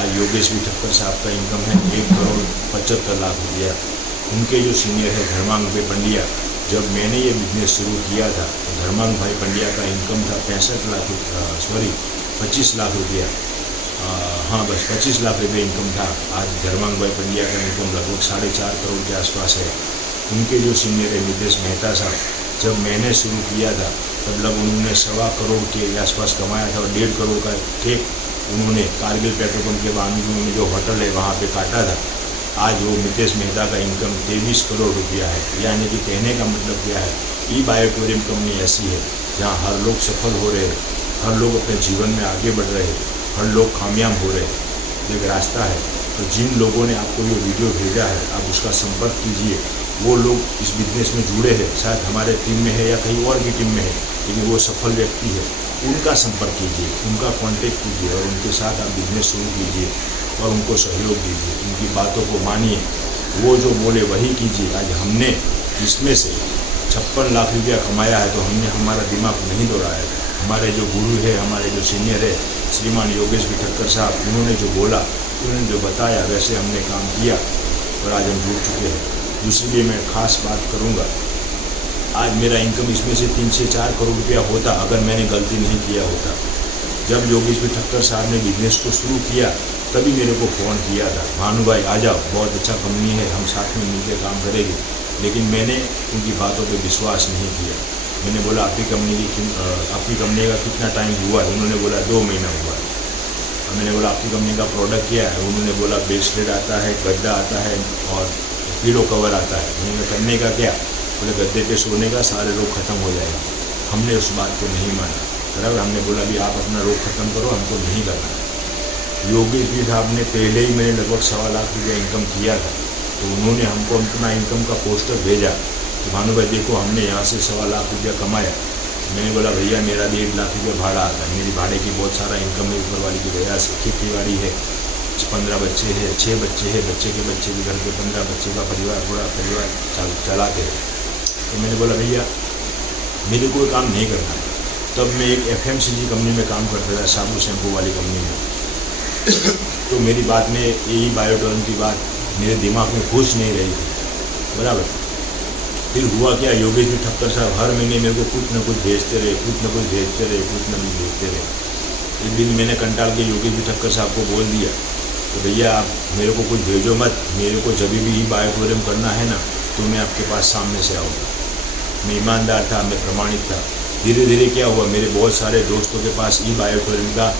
आज योगेश भी ठक्कर साहब का इनकम है 1,75 लाख रुपया। उनके जो सीनियर है धर्मांग भाई पंड्या, जब मैंने ये बिजनेस शुरू किया था तो धर्मांग भाई पंड्या का इनकम था 25 लाख रुपया। हाँ, बस 25 लाख रुपये इनकम था। आज धर्मांग भाई पंड्या का इनकम लगभग 4.5 करोड़ के आसपास है। उनके जो सीनियर है नितेश मेहता साहब, जब मैंने शुरू किया था तब लगभग उन्होंने 1.25 करोड़ के आसपास कमाया था और 1.5 करोड़ का केक उन्होंने कारगिल पेट्रोल पंप के बाजू में जो होटल है वहाँ पे काटा था। आज वो नितेश मेहता का इनकम 23 करोड़ रुपया है। यानी कि कहने का मतलब क्या है, ई बायोटोरियम कंपनी ऐसी है जहाँ हर लोग सफल हो रहे हैं, हर लोग अपने जीवन में आगे बढ़ रहे हैं, हर लोग कामयाब हो रहे हैं। एक रास्ता है। तो जिन लोगों ने आपको ये वीडियो भेजा है आप उसका संपर्क कीजिए। वो लोग इस बिजनेस में जुड़े हैं, शायद हमारे टीम में है या कहीं और की टीम में है, लेकिन वो सफल व्यक्ति है। उनका संपर्क कीजिए, उनका कांटेक्ट कीजिए और उनके साथ आप बिजनेस शुरू कीजिए और उनको सहयोग दीजिए, उनकी बातों को मानिए, वो जो बोले वही कीजिए। आज हमने इसमें से 56 लाख रुपया कमाया है तो हमने हमारा दिमाग नहीं दौड़ाया। हमारे जो गुरु है, हमारे जो सीनियर है श्रीमान योगेश भी ठक्कर साहब, उन्होंने जो बोला, उन्होंने जो बताया वैसे हमने काम किया और आज हम जुड़ चुके हैं। दूसरी मैं खास बात करूँगा, आज मेरा इनकम इसमें से 3 से 4 करोड़ रुपया होता अगर मैंने गलती नहीं किया होता। जब योगेश भी ठक्कर साहब ने बिजनेस को शुरू किया तभी मेरे को फ़ोन किया था, भानु भाई आ जाओ, बहुत अच्छा कंपनी है, हम साथ में मिलकर काम करेंगे। लेकिन मैंने उनकी बातों पे विश्वास नहीं किया। मैंने बोला आपकी कंपनी का कितना टाइम हुआ है? उन्होंने बोला 2 महीना हुआ है। मैंने बोला आपकी कंपनी का प्रोडक्ट क्या है? उन्होंने बोला ब्रेसलेट आता है, गद्दा आता है और पिलो कवर आता है। मैंने करने का क्या? बोले गद्दे पे सोने का सारे रोग खत्म हो जाएगा। हमने उस बात को नहीं माना। बराबर, हमने बोला भी आप अपना रोग खत्म करो, हमको नहीं करना। योगेश जी साहब ने पहले ही मैंने लगभग 1.25 लाख रुपया इनकम किया था, तो उन्होंने हमको अपना इनकम का पोस्टर भेजा कि भानु भाई देखो हमने यहाँ से 1.25 लाख रुपया कमाया। मैंने बोला भैया मेरा भी 1 लाख रुपया भाड़ा आता है, मेरी भाड़े की बहुत सारा इनकम है ऊपर वाली की वजह से। खेती बाड़ी है, 15 बच्चे हैं, 6 बच्चे हैं, बच्चे के घर पे 15 बच्चे का परिवार, पूरा परिवार चलाते हैं। तो मैंने बोला भैया मेरे कोई काम नहीं करना है। तब मैं एक FMCG कंपनी में काम करता था, साबु शैम्पू वाली कंपनी में। तो मेरी बात में यही बायोटोरियम की बात मेरे दिमाग में घुस नहीं रही थी। बराबर, फिर हुआ क्या, योगेश भी ठक्कर साहब हर महीने मेरे को कुछ न कुछ भेजते रहे, कुछ न कुछ भेजते रहे। एक दिन मैंने कंटाल के योगेश भी ठक्कर साहब को बोल दिया तो भैया आप मेरे को कुछ भेजो मत, मेरे को जब भी बायोटोरियम करना है ना तो मैं आपके पास सामने से आऊँगा। मैं ईमानदार था, मैं प्रमाणिक था। धीरे धीरे क्या हुआ, मेरे बहुत सारे दोस्तों के पास ई बायोटोरियम का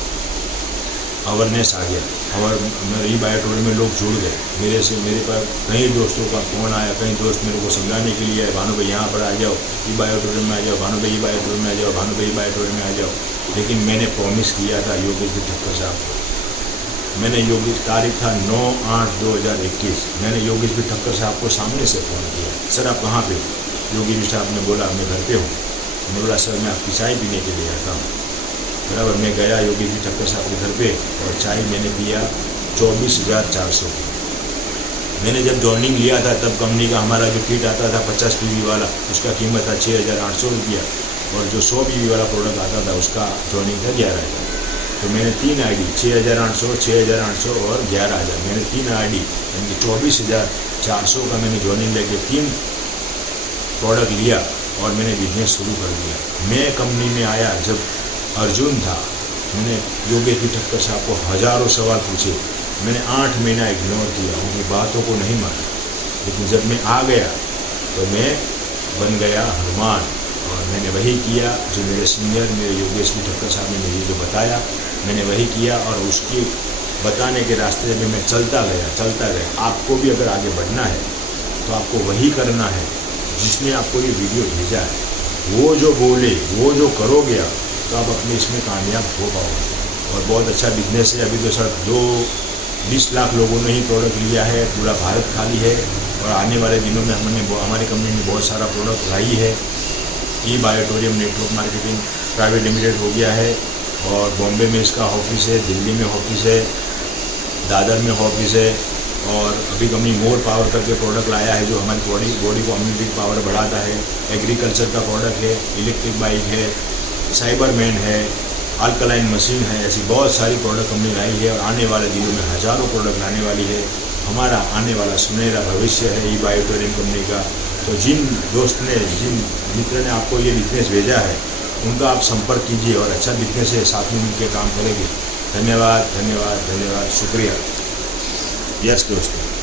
अवेयरनेस आ गया और ई बायोटोरियम में लोग जुड़ गए। मेरे पास कई दोस्तों का फ़ोन आया, कई दोस्त मेरे को समझाने के लिए आए, भानु भाई यहाँ पर आ जाओ, ई बायोटोरियम में आ जाओ, भानु भाई ई बायोटोरियम में आ जाओ, भानु भाई ई बायोटोरियम में आ जाओ। लेकिन मैंने प्रॉमिस किया था योगेश भी ठक्कर साहब को। मैंने योगेश, तारीख था 9/8/2021, मैंने योगेश भी ठक्कर साहब को सामने से फ़ोन किया, सर आप कहाँ पे? योगेश साहब ने बोला मैं घर पे हूँ। मैंने बोला सर मैं आपकी चाय पीने के लिए आता हूँ। बराबर, मैं गया योगेश जी ठक्कर साहब के घर पे और चाय मैंने पिया 24,400। मैंने जब जॉइनिंग लिया था तब कंपनी का हमारा जो किट आता था 50 PV वाला, उसका कीमत था 6,800 रुपया और जो 100 PV वाला प्रोडक्ट आता था उसका जॉइनिंग था 11,000। तो मैंने 3 ID 6,800, 6,800 और 11,000, मैंने 3 ID यानी 24,400 का मैंने जॉइनिंग लेके 3 प्रोडक्ट लिया और मैंने बिजनेस शुरू कर दिया। मैं कंपनी में आया जब अर्जुन था, मैंने योगेश भी ठक्कर साहब को हज़ारों सवाल पूछे मैंने 8 महीना इग्नोर किया, उनकी बातों को नहीं माना, लेकिन जब मैं आ गया तो मैं बन गया हनुमान। और मैंने वही किया जो मेरे सीनियर मेरे योगेश्वरी ठक्कर साहब ने मुझे जो बताया, मैंने वही किया और उसकी बताने के रास्ते में मैं चलता गया। आपको भी अगर आगे बढ़ना है तो आपको वही करना है जिसने आपको ये वीडियो भेजा है। वो जो बोले, वो जो करोगे आप, तो आप अपने इसमें कामयाब हो पाओगे। और बहुत अच्छा बिजनेस है। अभी तो सर 20 लाख लोगों ने ही प्रोडक्ट लिया है, पूरा भारत खाली है। और आने वाले दिनों में हमारी कंपनी ने बहुत सारा प्रोडक्ट लाई है। ई-बायोटोरियम नेटवर्क मार्केटिंग प्राइवेट लिमिटेड हो गया है, और बॉम्बे में इसका ऑफिस है, दिल्ली में ऑफिस है, दादर में ऑफिस है। और अभी कंपनी मोर पावर करके प्रोडक्ट लाया है जो हमारी बॉडी को इम्यूनिटी पावर बढ़ाता है। एग्रीकल्चर का प्रोडक्ट है, इलेक्ट्रिक बाइक है, साइबरमैन है, अल्कलाइन मशीन है। ऐसी बहुत सारी प्रोडक्ट कंपनी लाई है और आने वाले दिनों में हज़ारों प्रोडक्ट लाने वाली है। हमारा आने वाला सुनहरा भविष्य है ई-बायोटोरियम कंपनी का। तो जिन दोस्त ने, जिन मित्र ने आपको ये बिजनेस भेजा है, उनका आप संपर्क कीजिए और अच्छा बिजनेस है, साथ में मिलकर काम करेंगे। धन्यवाद, शुक्रिया। यस दोस्तों।